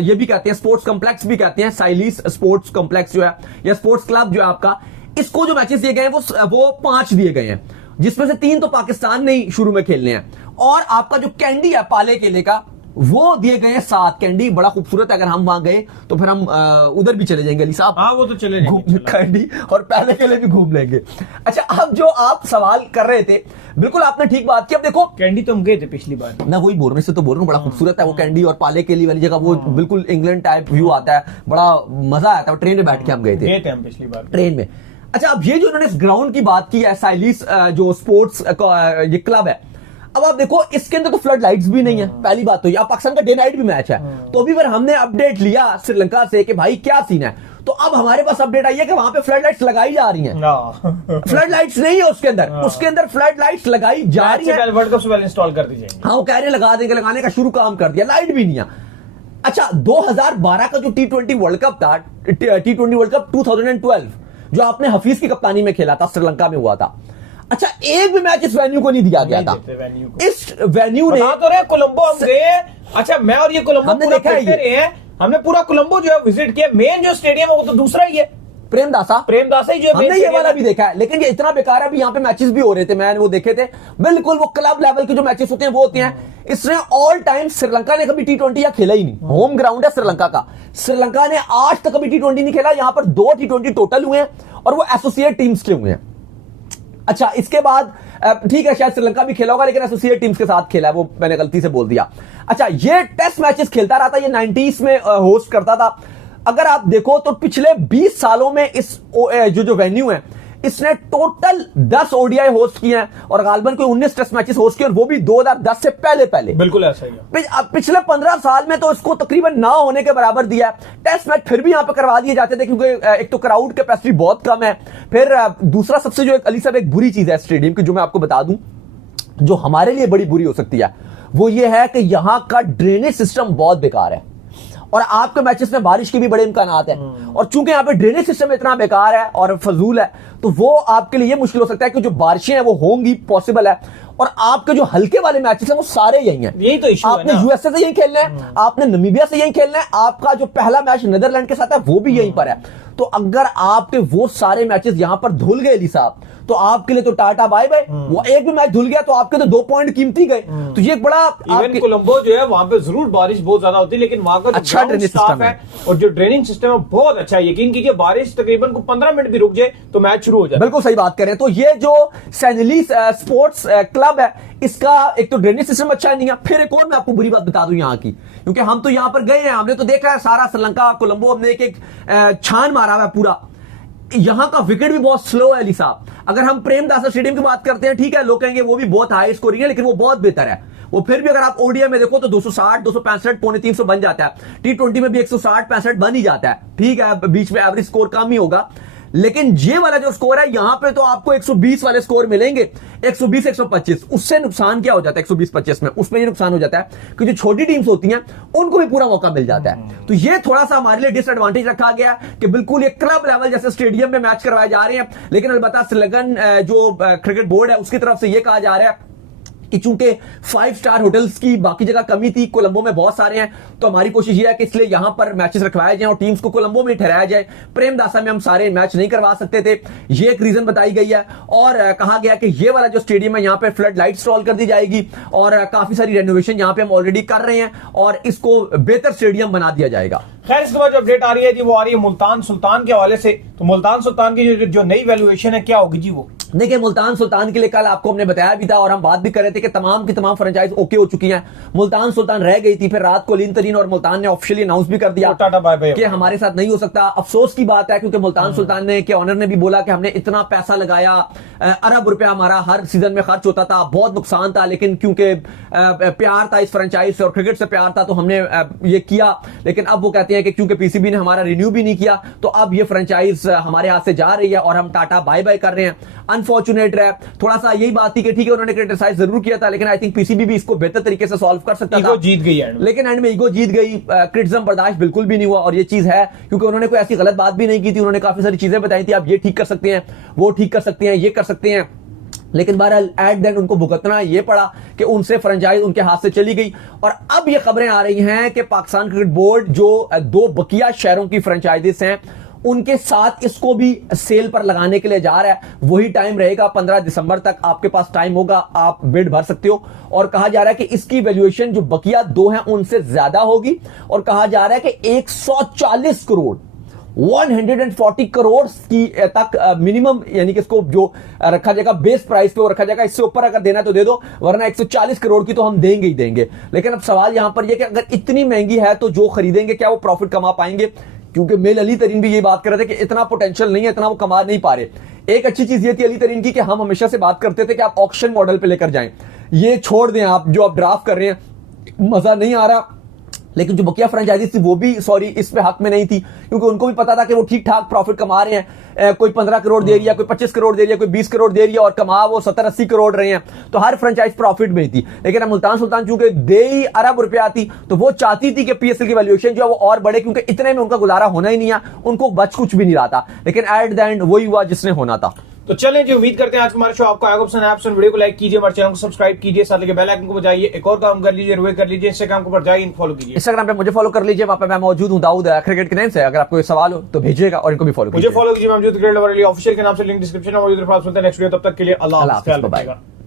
ये भी कहते हैं स्पोर्ट्स कॉम्प्लेक्स भी कहते हैं, साइलीस स्पोर्ट्स कॉम्प्लेक्स जो है या स्पोर्ट्स क्लब जो है आपका, इसको जो मैचेस दिए गए हैं वो 5 दिए गए हैं, जिसमें से 3 तो पाकिस्तान ने ही शुरू में खेलने हैं। और आपका जो कैंडी है पाले केले का वो दिए गए हैं 7। कैंडी बड़ा खूबसूरत है, अगर हम वहां गए तो फिर हम उधर भी चले जाएंगे अली साहब। हाँ वो तो चले जाएंगे, कैंडी और पहले के लिए भी घूम लेंगे। अच्छा, अब जो आप सवाल कर रहे थे बिल्कुल आपने ठीक बात की। अब देखो कैंडी तो हम गए थे पिछली बार, मैं वही बोलने से तो बोल रहा हूँ, बड़ा खूबसूरत है वो कैंडी और पाले केली वाली जगह, वो बिल्कुल इंग्लैंड टाइप व्यू आता है, बड़ा मजा आता है। ट्रेन में बैठ के हम गए थे हम पिछली बार ट्रेन में। अच्छा, अब ये जो उन्होंने इस ग्राउंड की बात की है साइलीस जो स्पोर्ट्स ये क्लब है, अब आप देखो इसके अंदर तो फ्लड लाइट्स भी नहीं है, पहली बात तो ये। अब पाकिस्तान का डे नाइट भी मैच है, तो अभी फिर हमने अपडेट लिया श्रीलंका से कि भाई क्या सीन है, तो अब हमारे पास अपडेट आई है कि वहां पे फ्लड लाइट्स लगाई जा रही हैं। फ्लड लाइट्स नहीं है उसके अंदर फ्लड लाइट्स लगाई जा रही है। वर्ल्ड कप से पहले इंस्टॉल कर दीजिए। हाँ, वो कह रहे लगा देंगे, लगाने का शुरू काम कर दिया, लाइट भी नहीं है। अच्छा, 2012 का जो T20 वर्ल्ड कप था, T20 वर्ल्ड कप 2012 जो आपने हफीज की कप्तानी में खेला था, श्रीलंका में हुआ था। अच्छा, एक भी मैच इस वेन्यू को नहीं दिया गया था। इस वेन्यू ने तो रहे कोलंबो हम गए। अच्छा, मैं और ये कोलंबो हमने देखा है, हमने पूरा कोलंबो जो है विजिट किया। मेन जो स्टेडियम है वो तो दूसरा ही है, प्रेमदासा ही जो हमने ये वाला भी देखा है, लेकिन ये इतना बेकार है। अभी यहाँ पे मैचेस भी हो रहे थे, मैंने वो देखे थे, बिल्कुल वो क्लब लेवल के जो मैचेस होते हैं वो होते हैं। इसने ऑल टाइम श्रीलंका ने कभी T20 या खेला ही नहीं, होम ग्राउंड है श्रीलंका का, श्रीलंका ने आज तक कभी T20 नहीं खेला। यहाँ पर 2 T20 टोटल हुए हैं और वो एसोसिएट टीम्स के हुए हैं। अच्छा, इसके बाद ठीक है शायद श्रीलंका भी खेला होगा, लेकिन एसोसिएट टीम्स के साथ खेला है, वो मैंने गलती से बोल दिया। अच्छा, ये टेस्ट मैचेस खेलता रहा था, ये 90s में होस्ट करता था। अगर आप देखो तो पिछले 20 सालों में इस जो वेन्यू है इसने टोटल 10 ओडीआई होस्ट किए हैं और गालबन कोई 19 टेस्ट मैचेस होस्ट किए, और वो भी 2010 से पहले। बिल्कुल ऐसा ही है। पिछले 15 साल में तो इसको तकरीबन ना होने के बराबर दिया। टेस्ट मैच फिर भी यहां पे करवा दिए जाते थे क्योंकि एक तो क्राउड कैपेसिटी बहुत कम है, फिर दूसरा सबसे जो अली साहब एक बुरी चीज है स्टेडियम की, जो मैं आपको बता दूं, जो हमारे लिए बड़ी बुरी हो सकती है, वो ये है कि यहां का ड्रेनेज सिस्टम बहुत बेकार है और आपके मैचेस में बारिश के भी बड़े इम्कान हैं। और चूंकि यहाँ पे ड्रेनेज सिस्टम इतना बेकार है और फजूल है, तो वो आपके लिए मुश्किल हो सकता है कि जो बारिशें हैं वो होंगी, पॉसिबल है। और आपके जो हल्के वाले मैचेस हैं वो सारे यही हैं। यही तो इशू है आपने ना। यूएसए से यही खेलना है, आपने नमीबिया से यही खेलना है, आपका जो पहला मैच नीदरलैंड के साथ है वो भी यहीं पर है। तो अगर आपके वो सारे मैचेस यहां पर धुल गए अली साहब, तो आपके लिए तो टाटा बाय बाय। वो एक भी मैच धुल गया तो आपके तो 2 पॉइंट कीमती गए। तो ये एक बड़ा इवन कोलंबो जो है वहां पे जरूर बारिश बहुत ज्यादा होती है, लेकिन वहां का अच्छा ड्रेनेज सिस्टम है और जो ड्रेनिंग सिस्टम है बहुत अच्छा है। यकीन कीजिए बारिश तकरीबन को 15 मिनट भी रुक जाए तो मैच शुरू हो जाए। बिल्कुल सही बात कर रहे हैं। तो ये जो सैनली स्पोर्ट्स क्लब है, इसका एक तो ड्रेनेज सिस्टम अच्छा नहीं है। फिर एक और मैं आपको बुरी बात बता दूं यहाँ की, क्योंकि हम तो यहां पर गए हैं, हमने तो देखा है सारा श्रीलंका कोलंबो, हमने एक छान मारा हुआ है पूरा। यहां का विकेट भी बहुत स्लो है अली साहब। अगर हम प्रेमदासा स्टेडियम की बात करते हैं, ठीक है, लोग कहेंगे वो भी बहुत हाई स्कोरिंग है, लेकिन वो बहुत बेहतर है। वो फिर भी अगर आप ओडीआई में देखो तो 260, 265, पौने 300 बन जाता है। T20 में भी 160, 65 बन ही जाता है। ठीक है, बीच में एवरेज स्कोर कम ही होगा, लेकिन ये वाला जो स्कोर है यहां पे तो आपको 120 वाले स्कोर मिलेंगे, 120, 125। उससे नुकसान क्या हो जाता है 120-25 में? उसमें ये नुकसान हो जाता है कि जो छोटी टीम्स होती हैं उनको भी पूरा मौका मिल जाता है। तो ये थोड़ा सा हमारे लिए डिसएडवांटेज रखा गया कि बिल्कुल ये क्लब लेवल जैसे स्टेडियम में मैच करवाए जा रहे हैं, लेकिन अलबत्ता श्रीलंकन जो क्रिकेट बोर्ड है उसकी तरफ से ये कहा जा रहा है कि चूंकि 5 स्टार होटल्स की बाकी जगह कमी थी, कोलंबो में बहुत सारे हैं, तो हमारी कोशिश यह है कि इसलिए यहां पर मैचेस रखवाए जाएं और टीम्स को कोलंबो में ठहराया जाए। प्रेमदासा में हम सारे मैच नहीं करवा सकते थे, ये एक रीजन बताई गई है। और कहा गया कि ये वाला जो स्टेडियम है यहां पे फ्लड लाइट इंस्टॉल कर दी जाएगी और काफी सारी रेनोवेशन यहां पे हम ऑलरेडी कर रहे हैं और इसको बेहतर स्टेडियम बना दिया जाएगा। खैर, इसके बाद जो अपडेट आ रही है जी वो आ रही है मुल्तान सुल्तान के हवाले से। तो मुल्तान सुल्तान की जो नई वैल्यूएशन है क्या होगी जी? वो देखिए, मुल्तान सुल्तान के लिए कल आपको हमने बताया भी था और हम बात भी कर रहे थे कि तमाम की तमाम फ्रेंचाइज ओके हो चुकी हैं। मुल्तान सुल्तान रह गई थी, फिर रात को अलीन तरीन और मुल्तान ने ऑफिशियली अनाउंस भी कर दिया टाटा बाय बाय कि हमारे साथ नहीं हो सकता। अफसोस की बात है क्योंकि मुल्तान सुल्तान ने के ऑनर ने भी बोला कि हमने इतना पैसा लगाया, अरब रुपया हमारा हर सीजन में खर्च होता था, बहुत नुकसान था, लेकिन क्योंकि प्यार था इस फ्रेंचाइज से और क्रिकेट से प्यार था तो हमने ये किया। लेकिन अब वो कहते हैं कि क्योंकि पीसीबी ने हमारा रिन्यू भी नहीं किया तो अब ये फ्रेंचाइज हमारे हाथ से जा रही है और हम टाटा बाय बाय कर रहे हैं। अनफॉर्चुनेट है, थोड़ा सा यही बात थी कि ठीक है उन्होंने क्रिटिसाइज जरूर किया था, लेकिन आई थिंक पीसीबी भी इसको बेहतर तरीके से सॉल्व कर सकता था। जीत गई है, लेकिन एंड में ईगो जीत गई, क्रिटिसिज्म बर्दाश्त बिल्कुल भी नहीं हुआ। और ये चीज है क्योंकि उन्होंने कोई ऐसी गलत बात भी नहीं की थी, उन्होंने काफी सारी चीजें बताई थी, आप ये ठीक कर सकते हैं, वो ठीक कर सकते हैं, ये कर सकते हैं। लेकिन बहरहाल एट देन उनको भुगतना ये पड़ा कि उनसे फ्रेंचाइज उनके हाथ से चली गई। और अब ये खबरें आ रही हैं कि पाकिस्तान क्रिकेट बोर्ड जो 2 बकिया शहरों की फ्रेंचाइजीज हैं उनके साथ इसको भी सेल पर लगाने के लिए जा रहा है। वही टाइम रहेगा, 15 दिसंबर तक आपके पास टाइम होगा, आप बिड भर सकते हो। और कहा जा रहा है कि इसकी वैल्यूएशन जो बकिया 2 हैं उनसे ज्यादा होगी और कहा जा रहा है कि 140 करोड़ 140 करोड़ की तक मिनिमम, यानी कि इसको जो रखा जाएगा बेस प्राइस पे वो रखा जाएगा। इससे ऊपर अगर देना तो दे दो, वरना 140 करोड़ की तो हम देंगे ही देंगे। लेकिन अब सवाल यहां पर यह कि अगर इतनी महंगी है तो जो खरीदेंगे क्या वो प्रॉफिट कमा पाएंगे? क्योंकि मेल अली तरीन भी ये बात कर रहे थे कि इतना पोटेंशियल नहीं है, इतना वो कमा नहीं पा रहे। एक अच्छी चीज ये थी अली तरीन की कि हम हमेशा से बात करते थे कि आप ऑक्शन मॉडल पे लेकर जाएं, ये छोड़ दें, आप जो आप ड्राफ्ट कर रहे हैं मजा नहीं आ रहा। लेकिन जो बकिया फ्रेंचाइजीज थी वो भी इस पे हक में नहीं थी, क्योंकि उनको भी पता था कि वो ठीक ठाक प्रॉफिट कमा रहे हैं। कोई 15 करोड़ दे रही है, कोई 25 करोड़ दे रही है, कोई 20 करोड़ दे रही है और कमा वो 70-80 करोड़ रहे हैं, तो हर फ्रेंचाइज प्रॉफिट में थी। लेकिन अब मुल्तान सुल्तान चूंकि दे ही अरब रुपया थी तो वो चाहती थी कि पीएसएल की वैल्यूएशन जो है वो और बढ़े, क्योंकि इतने में उनका गुजारा होना ही नहीं है, उनको बच कुछ भी नहीं रहा था। लेकिन एट द एंड वही हुआ जिसने होना था। तो चलें जी, उम्मीद करते हैं आज हमारा शो आपको आएगा पसंद। आप वीडियो को लाइक कीजिए, हमारे चैनल को सब्सक्राइब कीजिए, साथ लेके बेल आइकन को बजाइए। एक और काम कर लीजिए, रिव्यू कर लीजिए, इंस्टाग्राम को पर जाइए, फॉलो कीजिए। इंस्टाग्राम पे मुझे फॉलो कर लीजिए, वहां पे मैं मौजूद हूं दाऊद क्रिकेट के नाम से। अगर आपको कोई सवाल हो तो भेजिएगा और इनको भी फॉलो कीजिए। मुझे फॉलो कीजिए, मैं मौजूद क्रिकेट लवर ऑफिशियल के नाम से, लिंक डिस्क्रिप्शन में मौजूद है। तब तक के लिए अल्लाह हाफ़िज़।